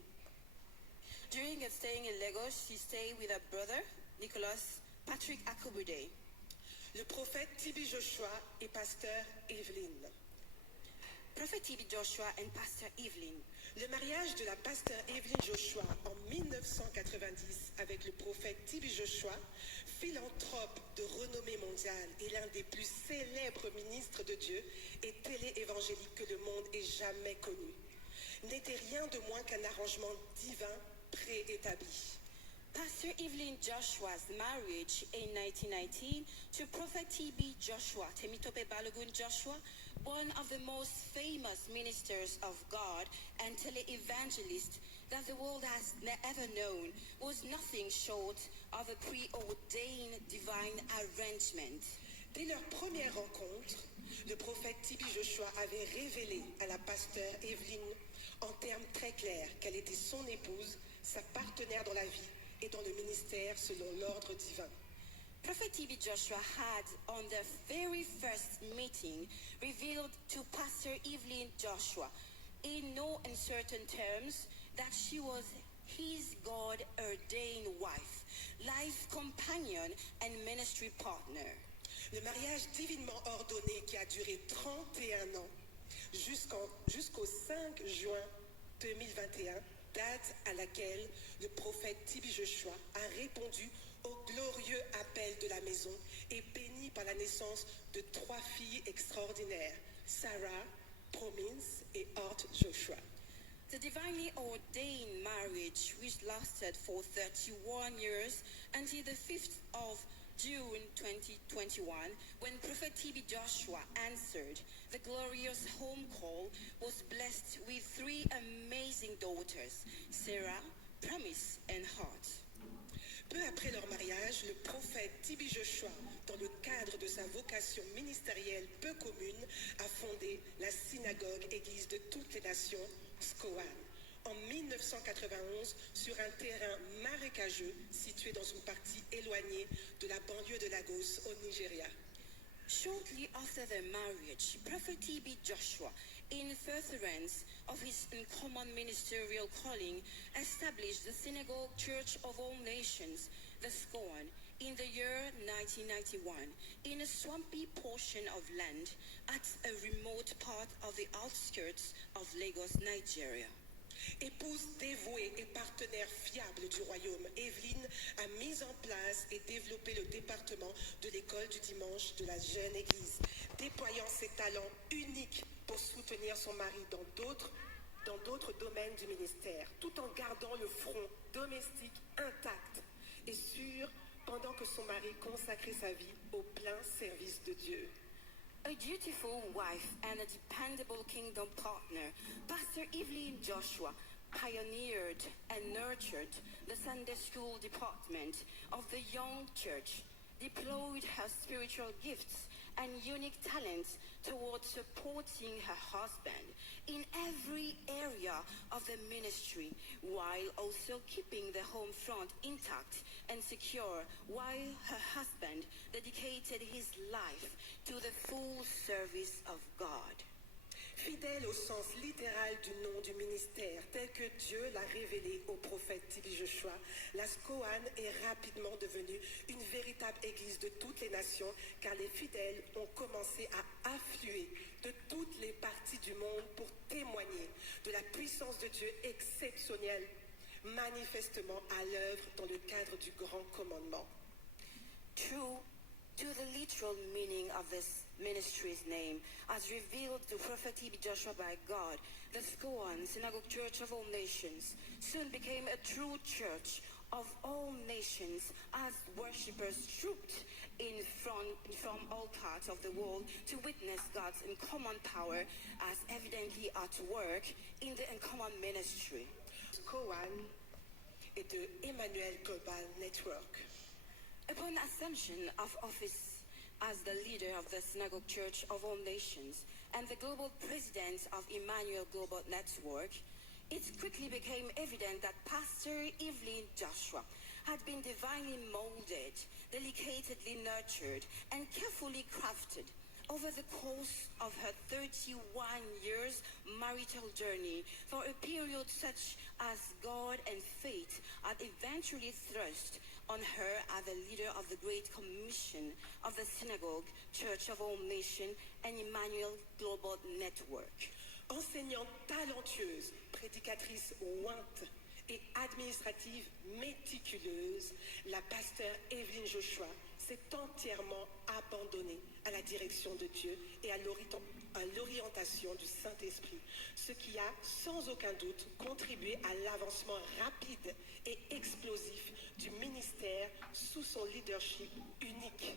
During her staying in Lagos, she stayed with her brother, Nicholas Patrick Akubude. Le prophète Tibi Joshua et pasteur Evelyne. Prophet Tibi Joshua and Pastor Evelyn. Le mariage de la pasteur Evelyne Joshua en 1990 avec le prophète Tibi Joshua, philanthrope de renommée mondiale et l'un des plus célèbres ministres de Dieu et télé-évangélique que le monde ait jamais connu, n'était rien de moins qu'un arrangement divin préétabli. Pastor Evelyn Joshua's marriage in 1919 to Prophet T.B. Joshua, Temitope Balogun Joshua, one of the most famous ministers of God and tele-evangelist that the world has ever known, was nothing short of a preordained divine arrangement. Dès leur première rencontre, le prophète T.B. Joshua avait révélé à la pasteur Evelyne en termes très clairs qu'elle était son épouse, sa partenaire dans la vie et dans le ministère selon l'ordre divin. Prophet T.B. Joshua had, on their very first meeting, revealed to Pastor Evelyn Joshua, in no uncertain terms, that she was his God-ordained wife, life companion, and ministry partner. Le mariage divinement ordonné qui a duré 31 ans jusqu'au 5 juin 2021, date à laquelle le prophète T.B. Joshua a répondu au glorieux appel de la maison et béni par la naissance de 3 filles extraordinaires, Sarah, Promise et Art Joshua. The divinely ordained marriage, which lasted for 31 years until the 5th of June 2021, when Prophet T.B. Joshua answered the glorious home call, was blessed with 3 amazing daughters, Sarah, Promise, and Heart. Peu après leur mariage, le prophète T.B. Joshua, dans le cadre de sa vocation ministérielle peu commune, a fondé la synagogue Église de toutes les nations, SCOAN, en 1991 sur un terrain marécageux situé dans une partie éloignée de la banlieue de Lagos au Nigeria. Shortly after their marriage, Prophet T.B. Joshua in furtherance of his uncommon ministerial calling, established the Synagogue Church of All Nations, the SCOAN, in the year 1991, in a swampy portion of land at a remote part of the outskirts of Lagos, Nigeria. Épouse dévouée et partenaire fiable du royaume, Evelyne a mis en place et développé le département de l'école du dimanche de la jeune église, déployant ses talents uniques pour soutenir son mari dans d'autres domaines du ministère, tout en gardant le front domestique intact et sûr pendant que son mari consacrait sa vie au plein service de Dieu. A dutiful wife and a dependable kingdom partner, Pastor Evelyn Joshua pioneered and nurtured the Sunday school department of the young church, deployed her spiritual gifts and unique talents towards supporting her husband in every area of the ministry, while also keeping the home front intact and secure, while her husband dedicated his life to the full service of God. Fidèle au sens littéral du nom du ministère, tel que Dieu l'a révélé au prophète T.B. Joshua, la SCOAN est rapidement devenue une véritable église de toutes les nations, car les fidèles ont commencé à affluer de toutes les parties du monde pour témoigner de la puissance de Dieu exceptionnelle, manifestement à l'œuvre dans le cadre du grand commandement. True to the literal meaning of this ministry's name, as revealed to Prophet T.B. Joshua by God, the SCOAN, Synagogue Church of All Nations, soon became a true church of all nations as worshippers trooped in from all parts of the world to witness God's uncommon power as evidently at work in the uncommon ministry. SCOAN et de Emmanuel Global Network. Upon assumption of office as the leader of the Synagogue Church of All Nations and the global president of Emmanuel Global Network, it quickly became evident that Pastor Evelyn Joshua had been divinely molded, delicately nurtured, and carefully crafted over the course of her 31 years marital journey for a period such as God and fate had eventually thrust on her as the leader of the Great Commission of the Synagogue, Church of All Nations, and Emmanuel Global Network. Enseignante talentueuse, prédicatrice ointe et administrative méticuleuse, la pasteur Evelyn Joshua s'est entièrement abandonnée à la direction de Dieu et à l'orientation du Saint-Esprit, ce qui a sans aucun doute contribué à l'avancement rapide et explosif du ministère sous son leadership unique.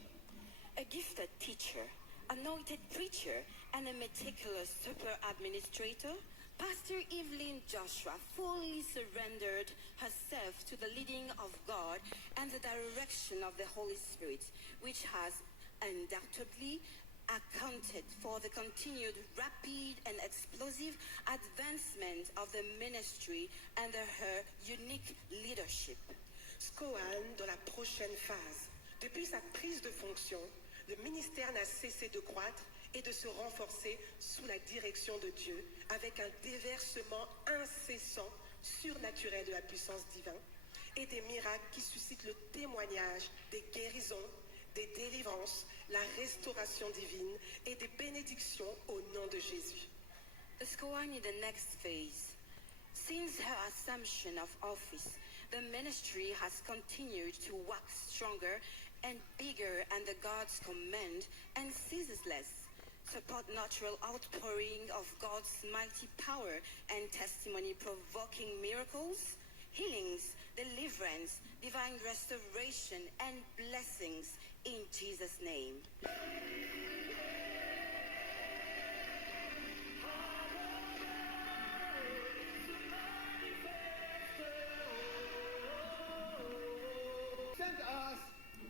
A gifted teacher, anointed preacher, and a meticulous super administrator, Pastor Evelyn Joshua fully surrendered herself to the leading of God and the direction of the Holy Spirit, which has undoubtedly accounted for the continued rapid and explosive advancement of the ministry under her unique leadership. SCOAN dans la prochaine phase. Depuis sa prise de fonction, le ministère n'a cessé de croître et de se renforcer sous la direction de Dieu, avec un déversement incessant, surnaturel de la puissance divine et des miracles qui suscitent le témoignage des guérisons, des délivrances, la restauration divine et des bénédictions au nom de Jésus. The SCOAN in the next phase. Since her assumption of office, the ministry has continued to wax stronger and bigger under God's command and ceaseless supernatural outpouring of God's mighty power and testimony provoking miracles, healings, deliverance, divine restoration, and blessings in Jesus' name. Send us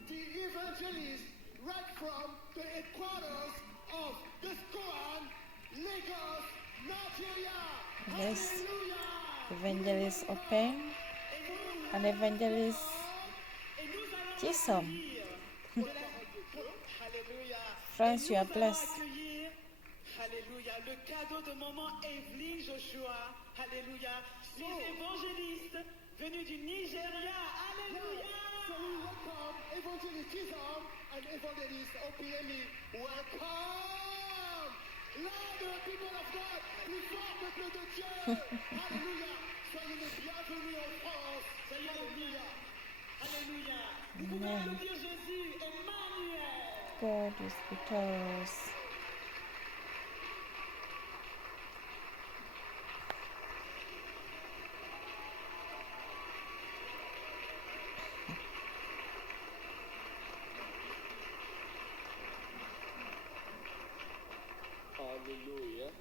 the evangelists right from the headquarters of the SCOAN, Lagos, Nigeria. Yes, Evangelist Open and Evangelist Chisom. Friends, you are blessed. Alléluia, le cadeau de maman Evelyne Joshua. Alléluia. Les évangélistes venus du Nigeria. Alléluia. So we welcome Evangelist Kizam and Evangelist Opiemi. Welcome! L'âme, people of God, plus fort peuple de Dieu. Alléluia. Soyez les bienvenus en France. Alléluia. Alléluia. Vous pouvez applaudir Jésus. Emmanuel. God is with us. Hallelujah.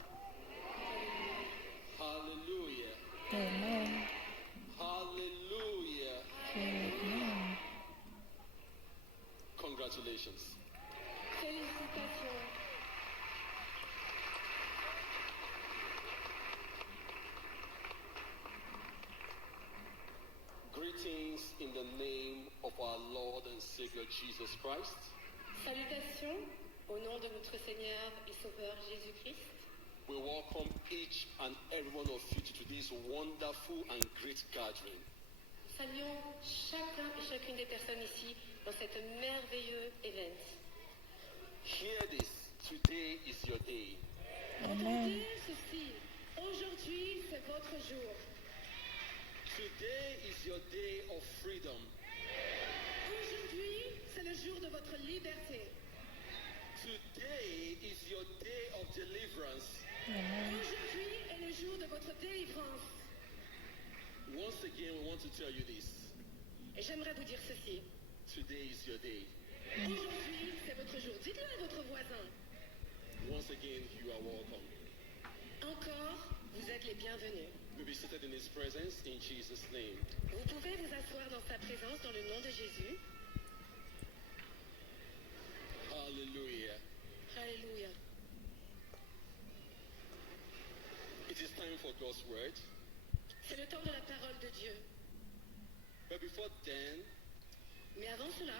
Hallelujah. Amen. Hallelujah. Amen. Congratulations. Félicitations. Greetings in the name of our Lord and Savior Jesus Christ. Salutations au nom de notre Seigneur et Sauveur Jésus-Christ. We welcome each and every one of you to this wonderful and great gathering. Saluons chacun et chacune des personnes ici dans cet merveilleux event. Hear this. Today is your day. Entendez ceci. Aujourd'hui, c'est votre jour. Today is your day of freedom. Aujourd'hui, c'est le jour de votre liberté. Today is your day of deliverance. Aujourd'hui est le jour de votre délivrance. Once again, we want to tell you this. Et j'aimerais vous dire ceci. Today is your day. Aujourd'hui, c'est votre jour. Dites-le à votre voisin. Once again, you are welcome. Encore, vous êtes les bienvenus. You'll be seated in His presence in Jesus' name. Vous pouvez vous asseoir dans sa présence dans le nom de Jésus. Hallelujah. Alléluia. It is time for God's word. C'est le temps de la parole de Dieu. But before then, Mais avant cela,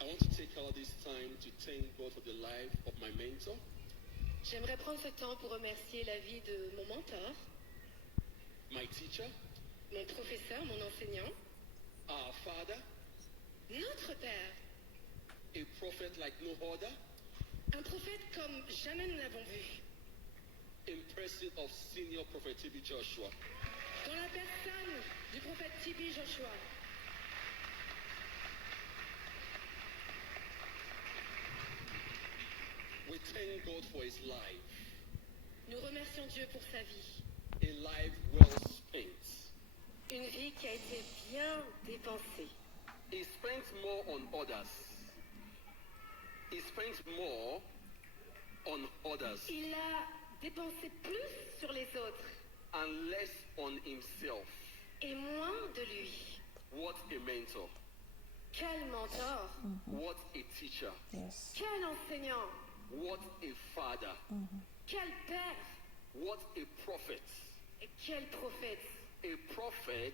I want to take out this time to thank God for the life of my mentor, j'aimerais prendre ce temps pour remercier la vie de mon mentor, my teacher, mon professeur, mon enseignant, our father, notre Père, a prophet like no other, un prophète comme jamais nous n'avons vu, in person of senior prophet T.B. Joshua. dans la personne du prophète T.B. Joshua. We thank God for his life, Nous remercions Dieu pour sa vie. a life well spent. Une vie qui a été bien dépensée. He spent more on others. He spent more on others Il a dépensé plus sur les autres and less on himself. et moins de lui. What a mentor. Quel mentor, What a teacher. Yes. quel enseignant, What a father. quel père What a prophet. et quel prophète. A prophet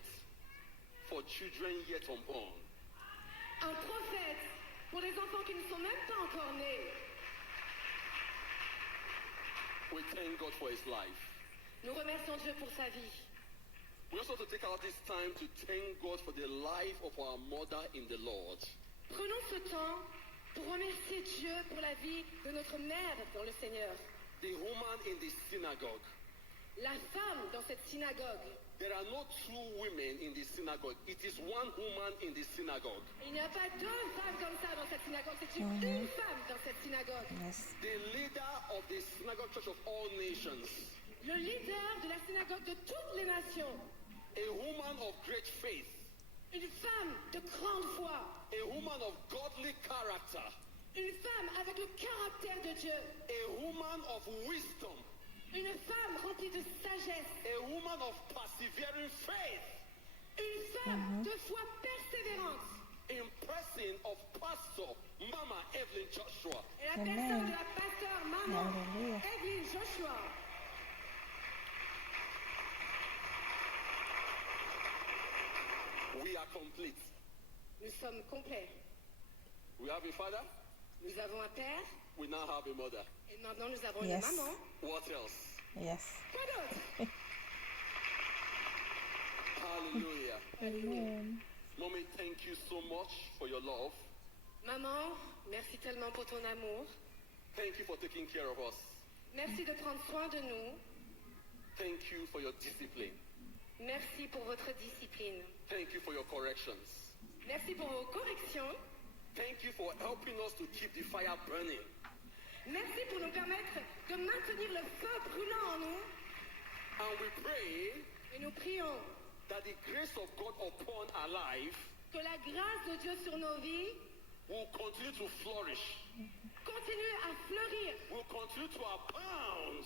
for children yet unborn. Un prophète pour les enfants qui ne sont même pas encore nés. We thank God for his life. Nous remercions Dieu pour sa vie. We also have to take out this time to thank God for the life of our mother in the Lord. Prenons ce temps pour remercier Dieu pour la vie de notre mère dans le Seigneur. The woman in the synagogue. La femme dans cette synagogue. There are no two women in the synagogue. It is one woman in the synagogue. Il n'y a pas deux femmes comme ça dans cette synagogue. C'est une femme dans cette synagogue. Yes. The leader of the synagogue church of all nations. Le leader de la synagogue de toutes les nations. A woman of great faith. Une femme de grande foi. A woman of godly character. Une femme avec le caractère de Dieu. A woman of wisdom. Une femme remplie de sagesse. A woman of persevering faith. Une femme de foi persévérante. In person of Pastor Mama Evelyn Joshua. Et la personne de la pasteur maman Hallelujah. Evelyne Joshua. We are complete. Nous sommes complets. We have a father, Nous avons un père, we now have a mother. Et maintenant, nous avons Yes. une maman. What else? Yes. Quoi d'autre? Hallelujah. Amen. Mommy, thank you so much for your love. Maman, merci tellement pour ton amour. Thank you for taking care of us. Merci de prendre soin de nous. Thank you for your discipline. Merci pour votre discipline. Thank you for your corrections. Merci pour vos corrections. Thank you for helping us to keep the fire burning. Merci pour nous permettre de maintenir le feu brûlant en nous. And we pray Et nous prions that the grace of God upon our life que la grâce de Dieu sur nos vies will continue to flourish, continue à fleurir, will continue to abound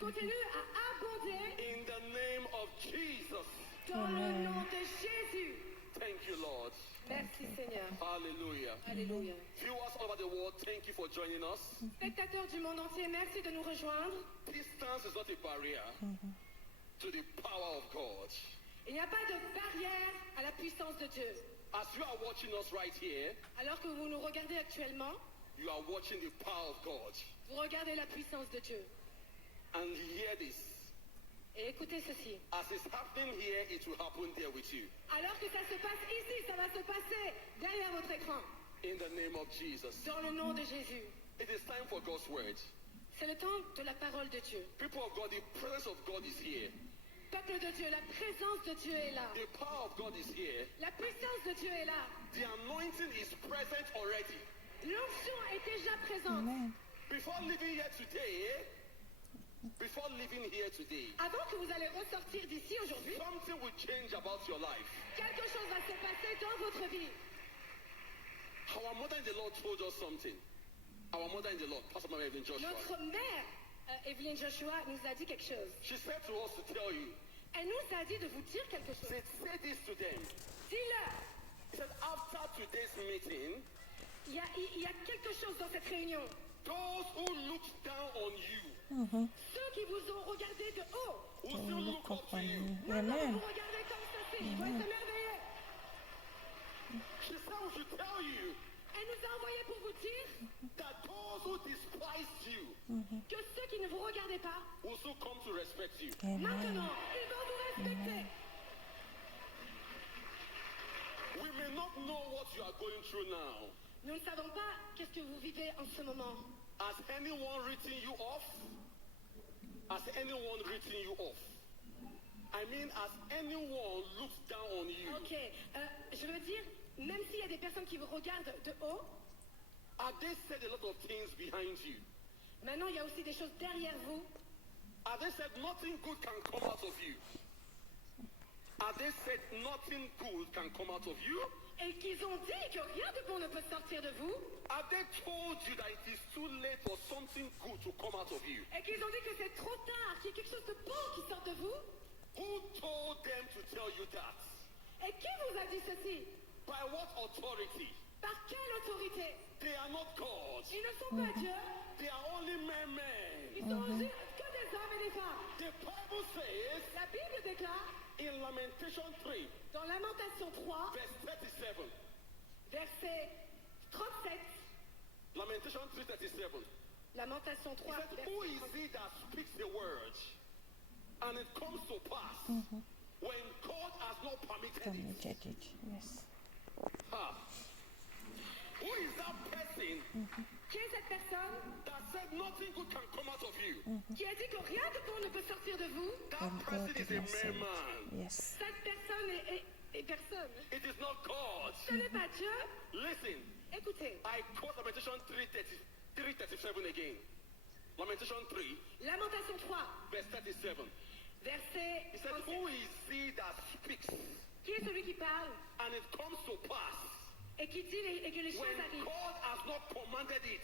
continue à abonder in the name of Jesus. dans le nom de Jésus. Thank you, Lord. Merci Seigneur. Hallelujah. Alléluia. Viewers all over the world, thank you for joining us. Spectateurs du monde entier, merci de nous rejoindre. Distance is not a barrier to the power of God. Il n'y a pas de barrière à la puissance de Dieu. As you are watching us right here, Alors que vous nous regardez actuellement, you are watching the power of God. vous regardez la puissance de Dieu. And hear this. Et écoutez ceci. As it's happening here, it will happen there with you. Alors que ça se passe ici, ça va se passer derrière votre écran. In the name of Jesus. Dans le nom de Jésus. It is time for God's word. C'est le temps de la parole de Dieu. People of God, the presence of God is here. Peuple de Dieu, la présence de Dieu est là. The power of God is here. La puissance de Dieu est là. The anointing is present already. L'onction est déjà présente. Before leaving here today, Avant que vous allez ressortir d'ici aujourd'hui, something will change about your life. quelque chose va se passer dans votre vie. Our mother in the Lord told us something. Our mother in the Lord, Pastor Mama Evelyn Joshua. Notre mère, Evelyne Joshua, nous a dit quelque chose. She said to us to tell you. Elle nous a dit de vous dire quelque chose. Say this to them. Dis-leur. She said after today's meeting, Il y a quelque chose dans cette réunion. those who looked down on you, Ceux qui vous ont regardé de haut, will still look up to you. maintenant vous regardez comme ceci. Ils vont s'émerveiller. She said we should tell you Elle nous a envoyé pour vous dire that those who despised you que ceux qui ne vous regardaient pas, will still come to respect you. maintenant, ils vont vous respecter. We may not know what you are going through now. Nous ne savons pas qu'est-ce que vous vivez en ce moment. Has anyone written you off? Has anyone written you off? I mean, has anyone looked down on you? Ok, je veux dire, même s'il y a des personnes qui vous regardent de haut, Have they said a lot of things behind you? maintenant il y a aussi des choses derrière vous. Have they said nothing good can come out of you? Have they said nothing good can come out of you? Et qu'ils ont dit que rien de bon ne peut sortir de vous. Have they told you that it is too late for something good to come out of you? Et qu'ils ont dit que c'est trop tard, qu'il y a quelque chose de bon qui sort de vous. Who told them to tell you that? Et qui vous a dit ceci? By what authority? Par quelle autorité? They are not gods. Ils ne sont pas Dieu. They are only men. Ils sont juste que des hommes et des femmes. The Bible says La Bible déclare in Lamentation 3, dans Lamentation 3, verse 37. verset 37, Lamentation 3:37. Lamentation He 3, said, verset who is 37. he that speaks the word, and it comes to pass when God has not permitted it? Yes. Ha. Who is that person Qui est cette personne that said nothing good can come out of you? qui a dit que rien de bon ne peut sortir de vous? That person is a mere man. Yes. Cette personne est personne. It is not God. Ce n'est pas Dieu. Listen, Écoutez, I quote Lamentation 3:37 again. Lamentation 3, Lamentation 3, verse 37. verset He said, 37. who is he that speaks, Qui est celui qui parle and it comes to pass et qui dit et que les choses when arrivent? God has not commanded it?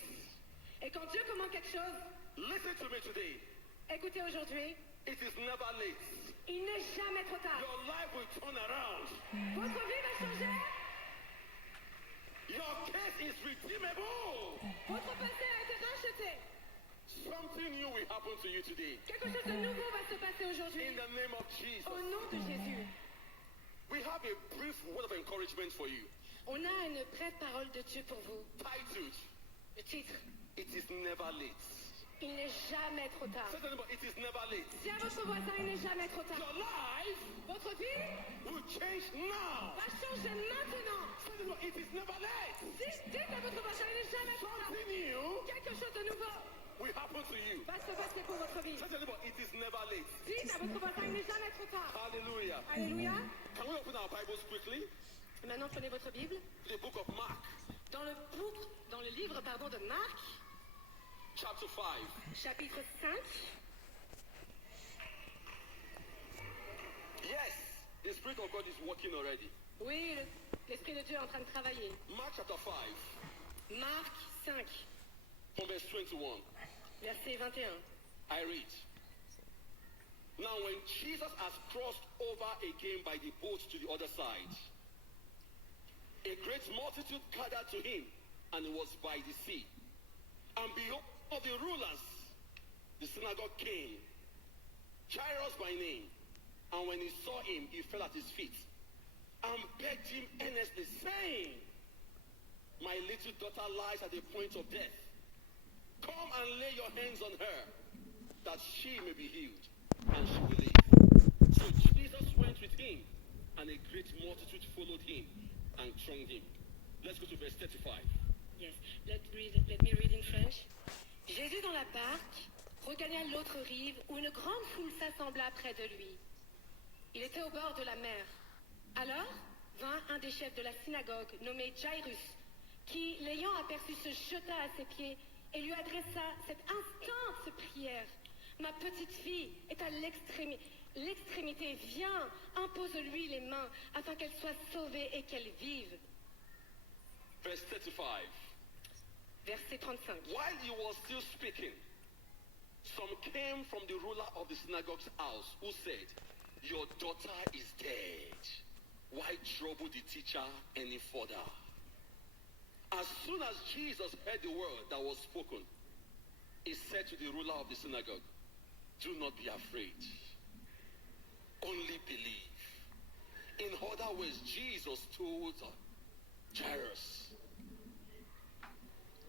Et quand Dieu commande quelque chose, Listen to me today. écoutez aujourd'hui, It is never late. il n'est jamais trop tard. Your life will turn around. Votre vie va changer. Your case is redeemable. Votre passé a été racheté. Something new will happen to you today. Quelque chose de nouveau va se passer aujourd'hui. In the name of Jesus. Au nom de Jésus. We have a brief word of encouragement for you. On a une brève parole de Dieu pour vous. Titled, Le titre, it is never late. Il n'est jamais trop tard. Say to anybody, it is never late. Dis à votre voisin, il n'est jamais trop tard. Your life Votre vie will change now. va changer maintenant. Say to anybody, it is never late. Dites à votre voisin, il n'est jamais trop tard. Something new Quelque chose de nouveau will happen to you. va se passer pour votre vie. Say to anybody, it is never late. Dites à votre voisin, il n'est jamais trop tard. Hallelujah. Alléluia. Can we open our Bibles quickly? Maintenant, prenez votre Bible. The book of Mark, Dans le livre de Marc, chapter 5. chapitre 5. Yes, the Spirit of God is working already. Oui, l'Esprit de Dieu est en train de travailler. Mark chapter 5, Marc 5, from verse 21. verset 21. I read. Now when Jesus has crossed over again by the boat to the other side, a great multitude gathered to him, and he was by the sea. And behold, of the rulers, the synagogue came, Jairus by name. And when he saw him, he fell at his feet and begged him earnestly, saying, My little daughter lies at the point of death. Come and lay your hands on her, that she may be healed, and she will live. So Jesus went with him, and a great multitude followed him and thronged him. Let's go to verse 35. Yes, let me read in French. Jésus dans la barque regagna l'autre rive où une grande foule s'assembla près de lui. Il était au bord de la mer. Alors vint un des chefs de la synagogue nommé Jairus, qui, l'ayant aperçu, se jeta à ses pieds et lui adressa cette intense prière. Ma petite fille est à l'extrémité. Viens, impose-lui les mains afin qu'elle soit sauvée et qu'elle vive. Verse 35. Verset 35. While he was still speaking, some came from the ruler of the synagogue's house, who said, Your daughter is dead. Why trouble the teacher any further? As soon as Jesus heard the word that was spoken, he said to the ruler of the synagogue, Do not be afraid. Only believe. In other words, Jesus told Jairus,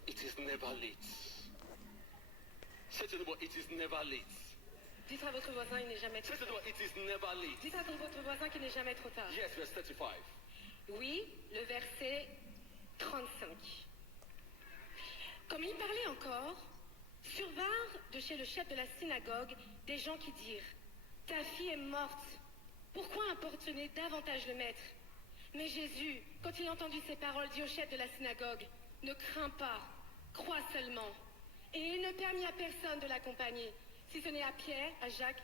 it is never late. Say to the boy, it is never late. Dites à votre voisin, il n'est jamais trop Say to the tard. boy, it is never late. Dites à votre voisin qu'il n'est jamais trop tard. Yes, verse 35. Oui, le verset 35. Comme il parlait encore, survinrent de chez le chef de la synagogue des gens qui dirent « Ta fille est morte. Pourquoi importuner davantage le maître ?» Mais Jésus, quand il entendit ces paroles, dit au chef de la synagogue « Ne crains pas, crois seulement. » Et il ne permit à personne de l'accompagner, si ce n'est à Pierre, à Jacques,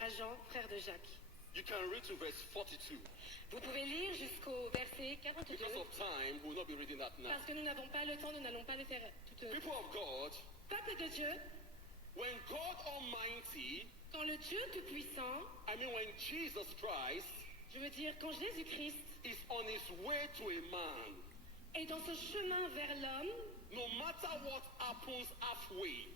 à Jean, frère de Jacques. You can read to verse 42. Vous pouvez lire jusqu'au verset 42. Because of time, we will not be reading that now. Parce que nous n'avons pas le temps, nous n'allons pas le faire tout. People of God, Peuple de Dieu, when God Almighty, quand le Dieu Tout-Puissant, I mean when Jesus Christ je veux dire quand Jésus-Christ is on his way to a man, est dans ce chemin vers l'homme, no matter what happens halfway,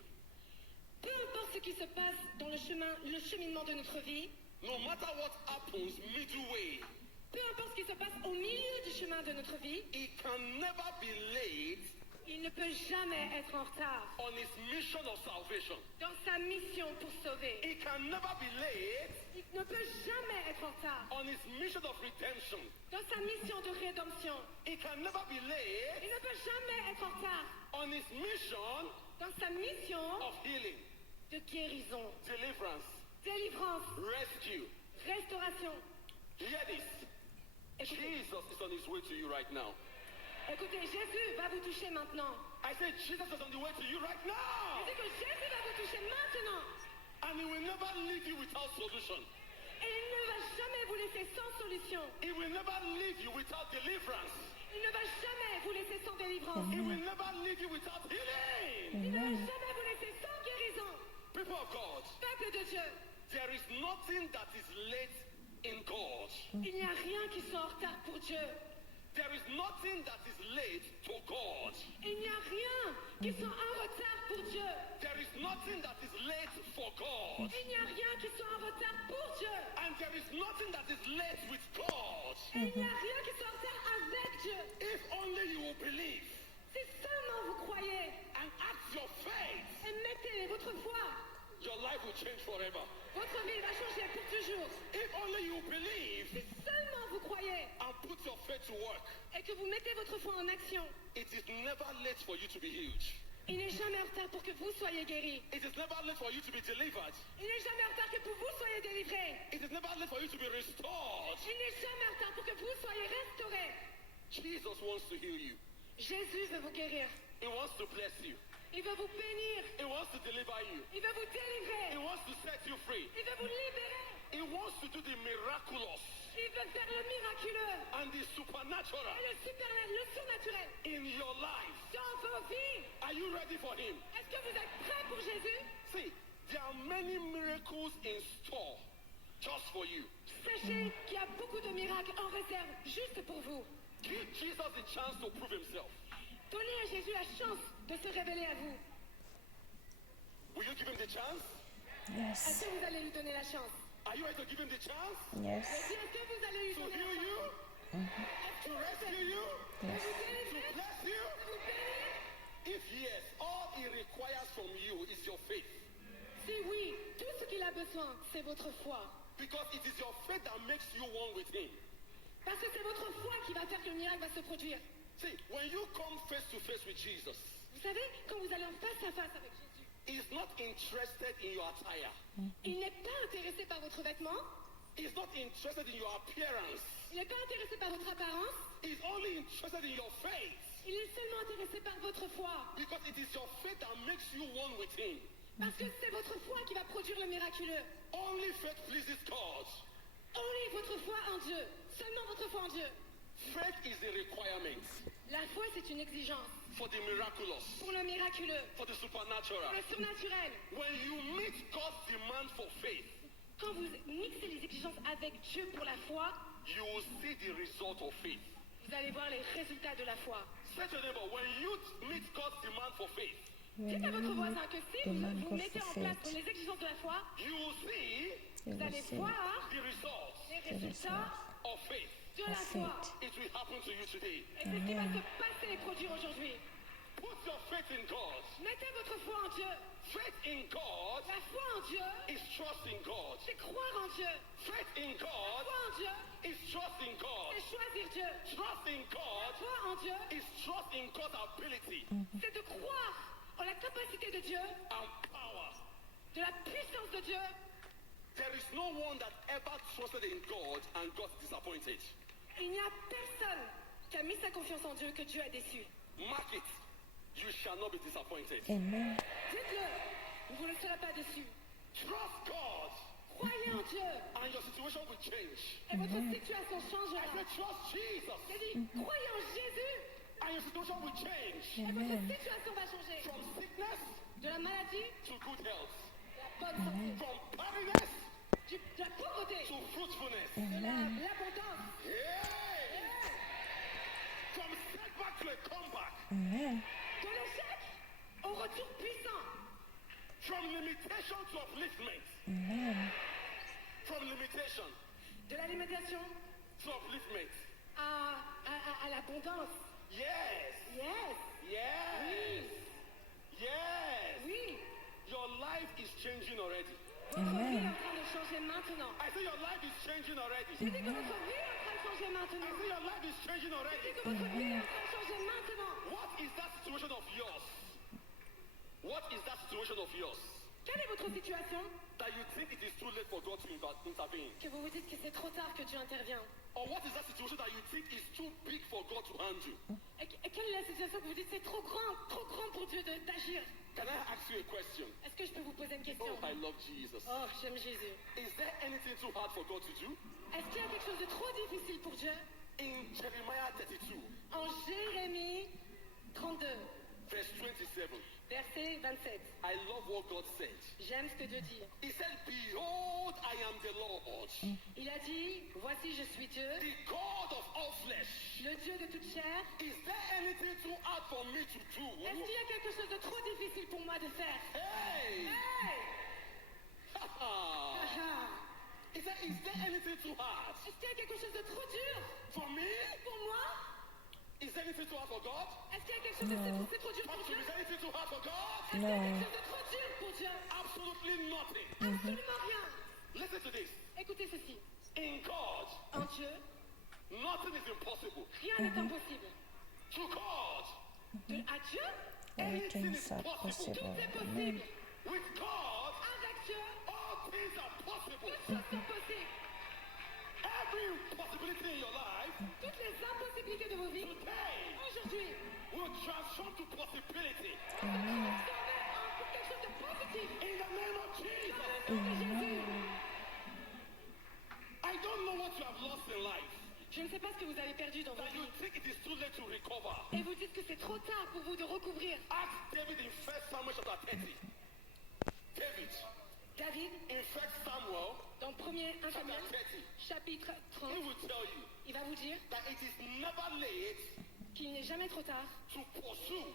peu importe ce qui se passe dans le cheminement de notre vie, no matter what happens midway, peu importe ce qui se passe au milieu du chemin de notre vie, he can never be late il ne peut jamais être en retard on his mission of salvation. dans sa mission pour sauver. He can never be late Il ne peut jamais être en retard on his mission of redemption. dans sa mission de rédemption. He can never be late Il ne peut jamais être en retard on his mission dans sa mission of healing, de guérison, deliverance, délivrance, rescue. restauration. Hear this. Jesus is on his way to you right now. Écoutez, Jésus va vous toucher maintenant. I said Jesus is on the way to you right now. Je dis que Jésus va vous toucher maintenant. And he will never leave you without solution. Et il ne va jamais vous laisser sans solution. He will never leave you without deliverance. Il ne va jamais vous laisser sans délivrance. He will never leave you without healing. Il ne va jamais vous laisser sans guérison. People of God, Peuple de Dieu, there is nothing that is late in God. il n'y a rien qui soit en retard pour Dieu. There is nothing that is late to God. Il n'y a rien qui soit en retard pour Dieu. There is nothing that is late for God. Il n'y a rien qui soit en retard pour Dieu. And there is nothing that is late with God. Et il n'y a rien qui soit en retard avec Dieu. If only you will believe Si seulement vous croyez and and act your faith, et mettez votre foi, your life will change forever. votre vie va changer pour toujours. If only you believe Si seulement vous croyez and put your faith to work, et que vous mettez votre foi en action, it is never late for you to be healed. il n'est jamais en retard pour que vous soyez guéris. It is never late for you to be delivered. Il n'est jamais en retard que pour vous soyez délivrés. It is never late for you to be restored. Il n'est jamais en retard pour que vous soyez restaurés. Jesus wants to heal you. Jésus veut vous guérir. He wants to bless you. Il veut vous bénir. He wants to deliver you. Il veut vous He délivrer. wants to set you free. Il veut vous libérer. He wants to do the miraculous Il veut faire le miraculeux and the supernatural et le surnaturel in your life. dans vos vies. Are you ready for him? Est-ce que vous êtes prêts pour Jésus? See, there are many miracles in store just for you. Sachez qu'il y a beaucoup de miracles en réserve juste pour vous. Give Jesus a chance to prove himself. Donnez à Jésus la chance de se révéler à vous. Will you give him the chance? Est-ce Yes. que vous allez lui donner la chance? Are you ready to give him the chance? Yes. Est-ce que vous allez lui To donner la heal you? chance? To rescue you? Yes. To bless you? Vous bénir? If yes, all he requires from you is your faith. Si oui, tout ce qu'il a besoin, c'est votre foi. Because it is your faith that makes you one with him. Parce que c'est votre foi qui va faire que le miracle va se produire. See, when you come face to face with Jesus, Vous savez, quand vous allez en face à face avec Jésus, he's not interested in your attire. il n'est pas intéressé par votre vêtement, He's not interested in your appearance. il n'est pas intéressé par votre apparence, He's only interested in your faith. il est seulement intéressé par votre foi. Because it is your faith that makes you one with him. Parce que c'est votre foi qui va produire le miraculeux. Only faith pleases God. Only votre foi en Dieu. Seulement votre foi en Dieu. Faith is a requirement La foi, c'est une exigence. for the miraculous, Pour le miraculeux, for the supernatural. pour le surnaturel. When you meet God's demand for faith, Quand vous mixez les exigences avec Dieu pour la foi, you will see the result of faith. vous allez voir les résultats de la foi. Say to your neighbor, when you meet God's demand for faith, Dites à votre voisin que si Demand vous God mettez for en place faith. les exigences de la foi, you will see vous allez see voir the results les résultats of faith. de la of foi. faith. It will happen to you today. Et c'est ce qui va se passer et produire aujourd'hui. Put your faith in God. Mettez votre foi en Dieu. Faith in God La foi en Dieu, is trust in God. c'est croire en Dieu. Faith in La God foi en Dieu, is trust in God. c'est choisir Dieu. Trust in La God foi en Dieu, is trust in God's ability c'est de croire en la capacité de Dieu, and power. de la puissance de Dieu. There is no one that ever trusted in God and got disappointed. Il n'y a personne qui a mis sa confiance en Dieu que Dieu a déçu. Mark it. You shall not be disappointed. Amen. Dites-le, vous ne serez pas déçus. Trust God Croyez en Dieu and your situation will change. et votre situation I changera. said trust Jesus J'ai dit, croyez en Jésus and your situation will change. et votre situation va changer. From sickness De la maladie, to good health. de la bonne santé, From barrenness de la pauvreté, to fruitfulness. de l'abondance, Yeah. From setback to a comeback. Amen. de l'échec au retour puissant, From limitation to upliftment. Amen. From limitation de l'alimentation to upliftment. à l'abondance. Yes. Yes, Yes. Yes. oui, Your life is changing already. votre vie est en train de changer maintenant. I say your life is changing already. J'ai dit que votre vie est en train de changer I maintenant. say your life is changing J'ai already. dit que votre vie est en train de changer maintenant. What is that situation of yours? What is that situation of yours? Quelle est votre situation? That you think it is too late for God to intervene? Que vous vous dites que c'est trop tard que Dieu intervient. Or what is that situation that you think is too big for God to handle? Et quelle est la situation que vous dites c'est trop grand pour Dieu d'agir? Can I ask you a question? Est-ce que je peux vous poser une question? Oh, I love Jesus. Oh, j'aime Jésus. Is there anything too hard for God to do? Est-ce qu'il y a quelque chose de trop difficile pour Dieu? In Jeremiah 32, En Jérémie 32, verse 27, verset 27. I love what God said. J'aime ce que Dieu dit. He said, Behold, I am the Lord, Il a dit, voici je suis Dieu, the God of all flesh. le Dieu de toute chair. Is there anything too hard for me to do? Est-ce qu'il y a quelque chose de trop difficile pour moi de faire? Hey! Hey! Ha-ha. Ah, He said, Is there anything too hard est-ce qu'il y a quelque chose de trop dur for me? pour moi? Is Is anything too hard for God? Est-ce qu'il y a quelque chose de No. c'est trop dur pour Dieu? Is anything too hard for God? Est-ce qu'il y a quelque No. chose de trop dur pour Dieu? Absolutely nothing. Absolument rien. Listen to this. Écoutez ceci. In God, En Dieu, nothing is impossible. rien n'est impossible. To God, À Dieu, Everything's are tout possible. est Amen. possible. with God, Avec Dieu, all things are possible. toutes choses sont possibles. Every possibility in your life Toutes les impossibilités de vos vies, today aujourd'hui, will transform to possibility. Amen. transformer en quelque chose de positif. In the name of Jesus. Dans le nom de Jésus. I don't know what you have lost in life. Je ne sais pas ce que vous avez perdu dans That votre you vie. think it is too late to recover. Et vous dites que c'est trop tard pour vous de recouvrir. Ask David in 1 Samuel chapter 30. David, David, in 1 Samuel dans 1er chapter Samuel, 30, chapitre 30, he will tell you il va vous dire that it is never late qu'il n'est jamais trop tard to pursue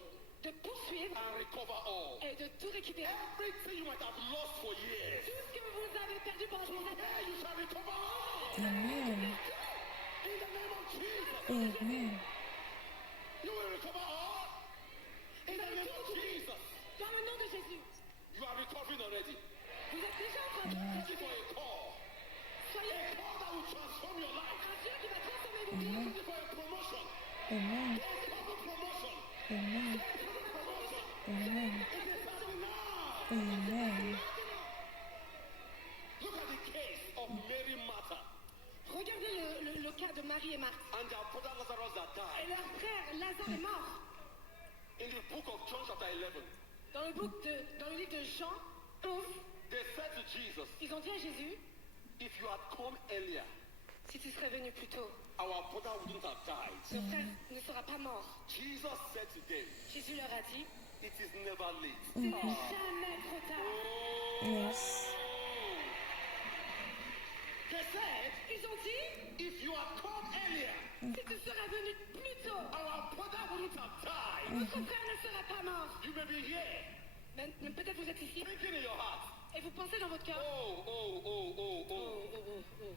de poursuivre and recover all. et de tout récupérer. Everything you might have lost for years, Tout ce que vous avez perdu pendant des années, today you shall recover all. Amen. In the name of Jesus, Amen. you will recover all. In the name of Jesus, dans le nom de Jésus, you are recovering already. vous êtes déjà en train de Thank you for a call. soyez A call that will transform your life. un Dieu qui va transformer vos vies. Thank you for a promotion. Amen. A double promotion. Amen. A double promotion. Amen. It is happening now. Amen. Look at the case of Mary Martha Regardez le cas de Marie et Marthe. and their brother Lazarus that Et died. leur frère Lazare est mort. In the book of John chapter 11, Dans le livre de Jean 11, they said to Jesus, ils ont dit à Jésus, if you had come earlier, si tu serais venu plus tôt, our brother wouldn't have died. ton frère ne sera pas mort. Jesus said to them, Jésus leur a dit, it is never late. ce n'est jamais trop tard. Yes. They said, Ils ont dit, if you had come earlier, si tu serais venu plus tôt, our brother wouldn't have died. notre frère ne serait pas mort. You may be here, Mais peut-être vous êtes ici thinking in your heart, et vous pensez dans votre cœur,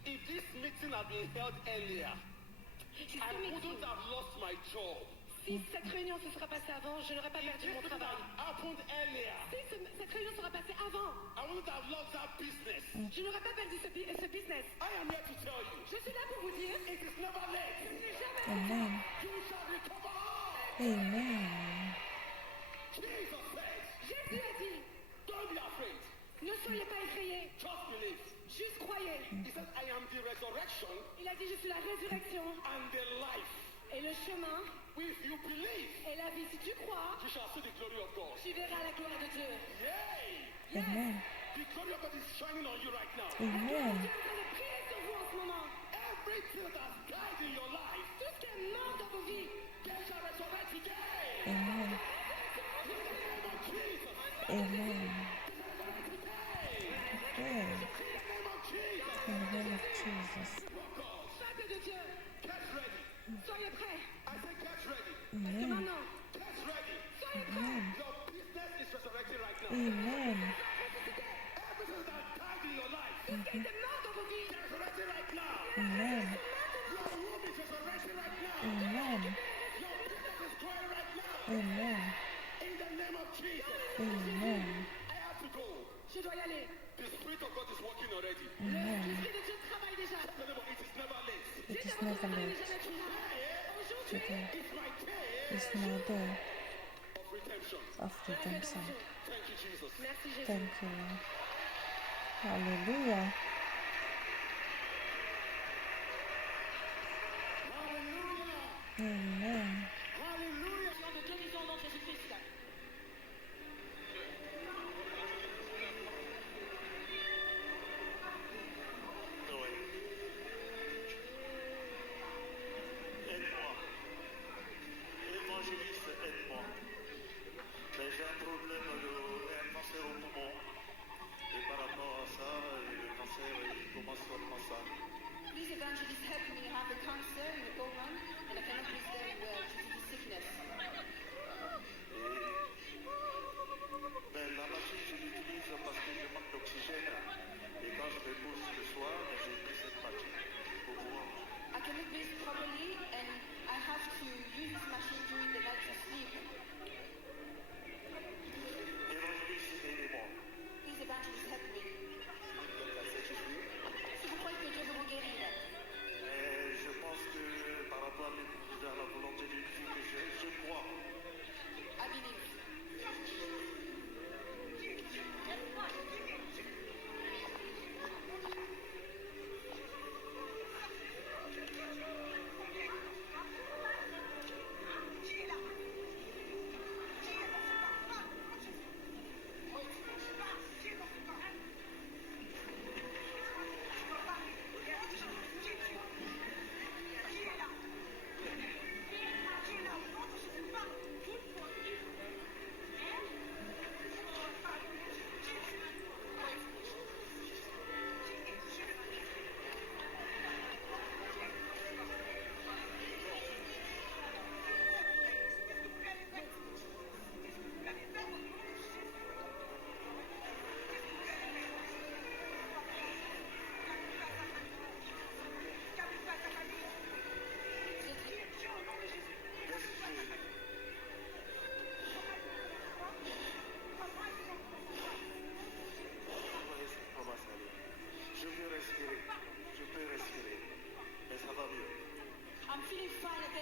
if this meeting had been held earlier, si I wouldn't have lost my job. cette réunion se sera passée avant, je n'aurais pas If perdu this mon meeting travail. had happened earlier, Si cette réunion sera passée avant, I wouldn't have lost that business. je n'aurais pas perdu ce business. I am here to tell you, Je suis là pour vous dire, it is never late. ce n'est jamais Amen. You shall recover all. Amen. Jesus said, Jésus a dit, don't be afraid. ne soyez pas effrayés, Just believe. juste croyez. He said, I am the resurrection Il a dit, je suis la résurrection and the life. et le chemin If you believe, et la vie. Si tu crois, you shall see the glory of God. tu verras la gloire de Dieu. Yay! Amen. The glory of God is shining on you right now. Amen. Dieu est en train de prier sur vous en ce moment. Everything that has died in your life, Tout ce qui est mort dans vos vies, they shall resurrect today. Amen. In the name of Jesus. Amen. Yes. In the name of Jesus. In the name of Jesus. peuple de Dieu, Get ready. soyez prêts. I say get ready. Amen. Maintenant, Get ready. soyez prêts. Your business is resurrecting right now. Amen. Everything that died in your life Tout ce qui était mort dans vos vies, is resurrecting right now. Amen. Your womb is resurrecting right now. Amen. Your business is growing right now. Amen. In the name of Jesus. Amen. I have to go. je dois y aller. The Spirit of God is working already. Amen. L'Esprit de Dieu travaille déjà. Tell them, it is never late. It Dites is à votre never voisin, il n'est late. jamais trop tard. Aujourd'hui, Today It's my day is my day of redemption. of redemption. Thank you, Jesus. merci Jésus. Thank you, Lord. Hallelujah. Amen. Hallelujah. Nom de guérison au nom de Jésus-Christ. Noël. Aide-moi. Évangéliste, aide-moi. Ben, j'ai un problème, un cancer au poumon. Et par rapport à ça, le cancer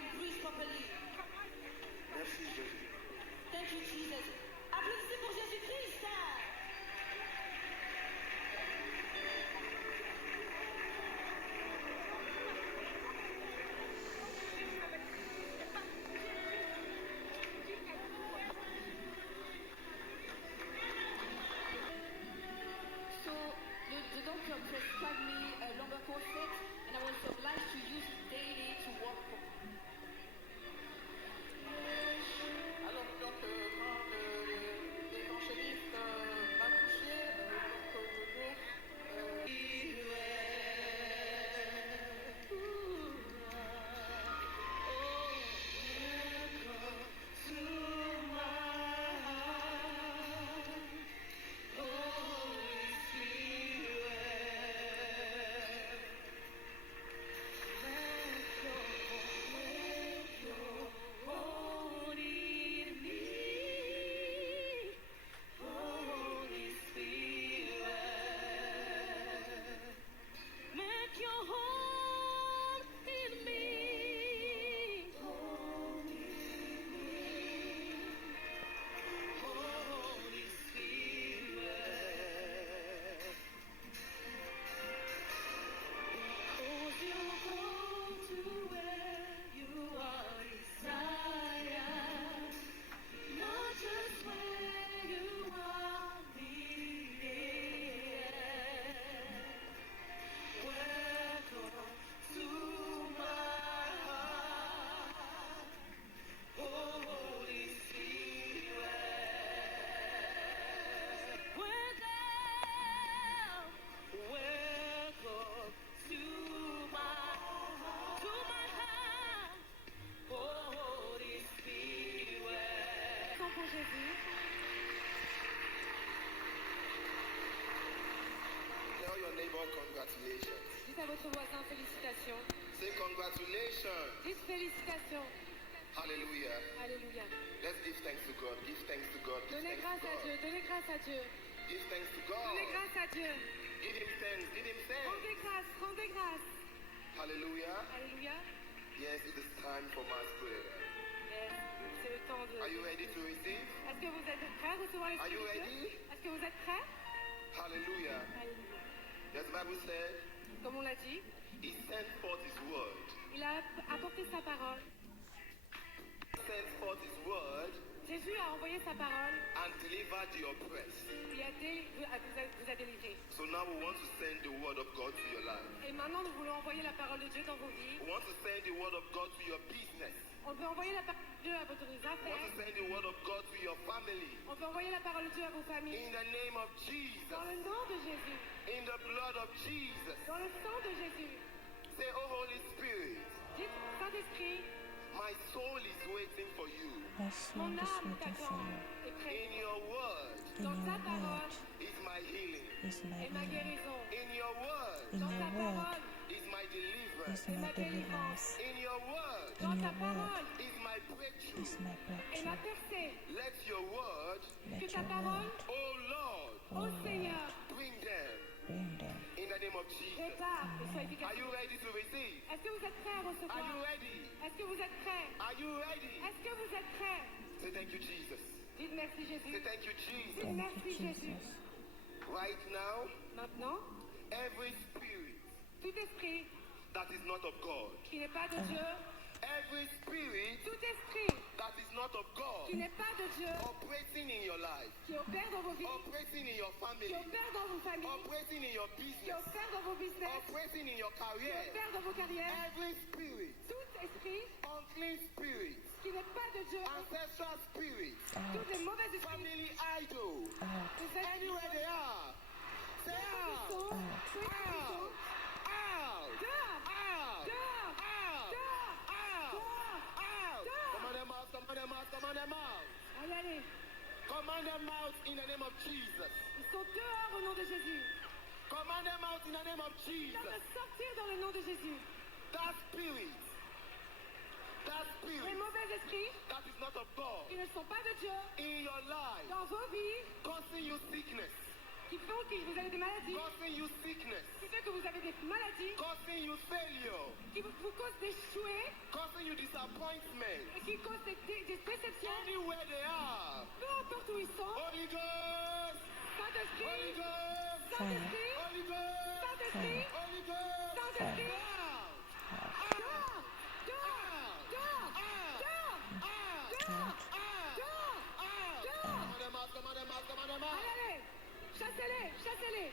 and breathe properly. Merci Jésus. Thank you, Jesus. Applaudissez pour Jésus-Christ. So the doctor prescribed me a lumbar corset, and I was obliged to use it daily to walk. Alors donc quand l'évangéliste m'a touché, Tell your neighbor congratulations. Dites à votre voisin félicitations. Say congratulations. Dites félicitations. Hallelujah. Alléluia. Let's give thanks to God. Give thanks to God. Give Donnez thanks grâce to à God. Dieu. Donnez grâce à Dieu. Give thanks to God. Donnez grâce à Dieu. Give him thanks. Give him thanks. Rendez grâce. Rendez grâce. Hallelujah. Alléluia. Yes, it is time for mass prayer. Yes. C'est le temps de... Are you ready to receive? Est-ce que vous êtes prêts à recevoir Are l'Esprit you de Dieu? ready? Est-ce que vous êtes prêts? Hallelujah. Alléluia. Yes, the Bible said Comme on l'a dit, he sent forth his word. il a apporté sa parole. Sent forth his word Jésus a envoyé sa parole and delivered the oppressed. et vous a délivré. So now we want to send the word of God to your life. Et maintenant, nous voulons envoyer la parole de Dieu dans vos vies. We want to send the word of God to your business. On peut envoyer la parole de Dieu à votre We want affaires. to send the word of God to your family. On peut envoyer la parole de Dieu à vos familles. In the name of Jesus. Dans le nom de Jésus. In the blood of Jesus. Dans le sang de Jésus. Say, oh Holy Spirit, Dites, Saint-Esprit, my soul is waiting for you. mon âme t'attend et prête. In your word Dans ta parole is my healing. est ma guérison. In your word Dans ta parole is my deliverance. est ma délivrance. In your word Dans ta parole is my breakthrough. est ma percée. Let your word, Que ta parole, oh Lord, ô Seigneur, bring them. In the name of Jesus. prépare et sois efficace. Are you ready to receive? Est-ce que vous êtes prêts à Are you recevoir? ready? Est-ce que vous êtes prêts? Are you ready? Est-ce que vous êtes prêts? Say thank you, Jesus. Dites merci Say Jésus. thank you, Jesus. Dites merci Jésus. Right now, Maintenant, every spirit tout esprit that is not of God, qui n'est pas de Dieu, every spirit tout esprit that is not of God, qui n'est pas de Dieu, operating in your life, qui opère dans vos vies, operating in your family, qui opère dans vos familles, operating in your qui business, opère dans vos business, operating in your qui career, opère dans vos carrières, every spirit, tout esprit unclean spirit, qui n'est pas de Dieu, ancestral spirit, tous les mauvais esprits, family idol, vous êtes anywhere they are, say out, out, out, out, dehors, dehors, out, dehors, out. dehors. Command them out, command them out, command them out. Allez, allez, Command them out in the name of Jesus. ils sont dehors au nom de Jésus. Command them out in the name of Ils Jesus. doivent sortir dans le nom de Jésus. That spirit Les mauvais esprits that is not of God qui ne sont pas de Dieu in your life, dans vos vies, causing you sickness, qui font que vous avez des maladies, causing you sickness, qui fait que vous avez des maladies, causing you failure, qui vous causent d'échouer causing you disappointment. et qui causent des déceptions, Anywhere they are, peu importe où ils sont, Holy Ghost, Holy Saint-Esprit, Ghost, Saint-Esprit, Holy Ghost, Saint-Esprit, Holy Ghost, Saint-Esprit, allez, chassez-les, chassez-les.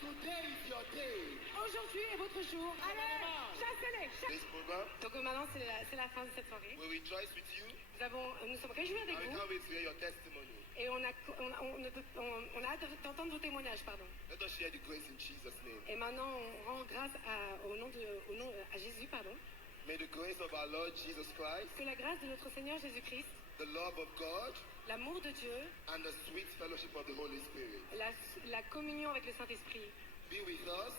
Today is your day. Aujourd'hui est votre jour. Allez, chassez-les. This program, Donc maintenant, c'est la fin de cette soirée. we rejoice with you, Nous sommes réjouis avec and we vous can't wait to hear your testimony. et on a hâte d'entendre vos témoignages. Pardon. Let us share the grace in Jesus' name. Et maintenant, on rend grâce à Jésus. Pardon. May the grace of our Lord Jesus Christ, Que la grâce de notre Seigneur Jésus-Christ, the love of God, l'amour de Dieu, and the sweet fellowship of the Holy Spirit la communion avec le Saint-Esprit be with us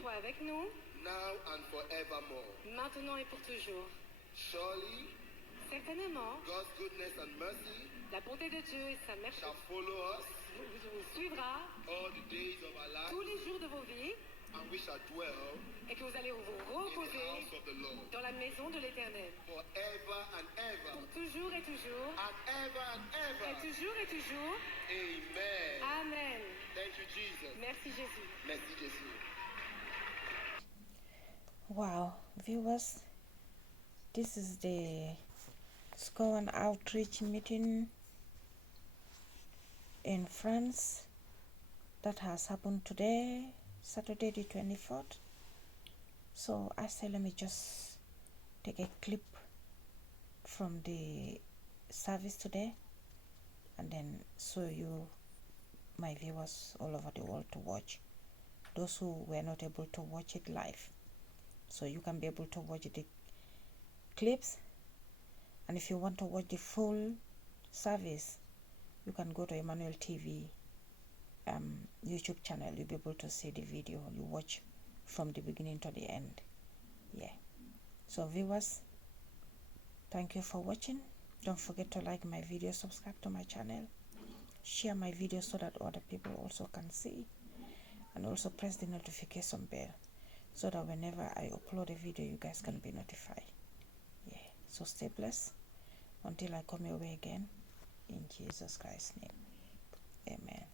soit avec nous, now and forevermore. maintenant et pour toujours. Surely, Certainement, God's goodness and mercy la bonté de Dieu et sa merci shall follow us vous suivra all the days of our tous life, les jours de vos vies and we shall dwell et que vous allez vous in the reposer house of the Lord dans la maison de l'Éternel. forever and ever, Pour toujours et toujours, and ever and et ever. toujours et toujours. Amen. Amen. Thank you, Jesus. Merci Jésus. Merci, Jesus. Wow, viewers, this is the SCOAN outreach meeting in France that has happened today, Saturday the 24th. So I say let me just take a clip from the service today and then show you, my viewers all over the world, to watch, those who were not able to watch it live, so you can be able to watch the clips. And if you want to watch the full service, you can go to Emmanuel TV YouTube channel. You'll be able to see the video. You watch from the beginning to the end. Yeah. So viewers, thank you for watching. Don't forget to like my video, subscribe to my channel, share my video so that other people also can see, and also press the notification bell so that whenever I upload a video, you guys can be notified. Yeah. So stay blessed until I come your way again, in Jesus Christ's name. Amen.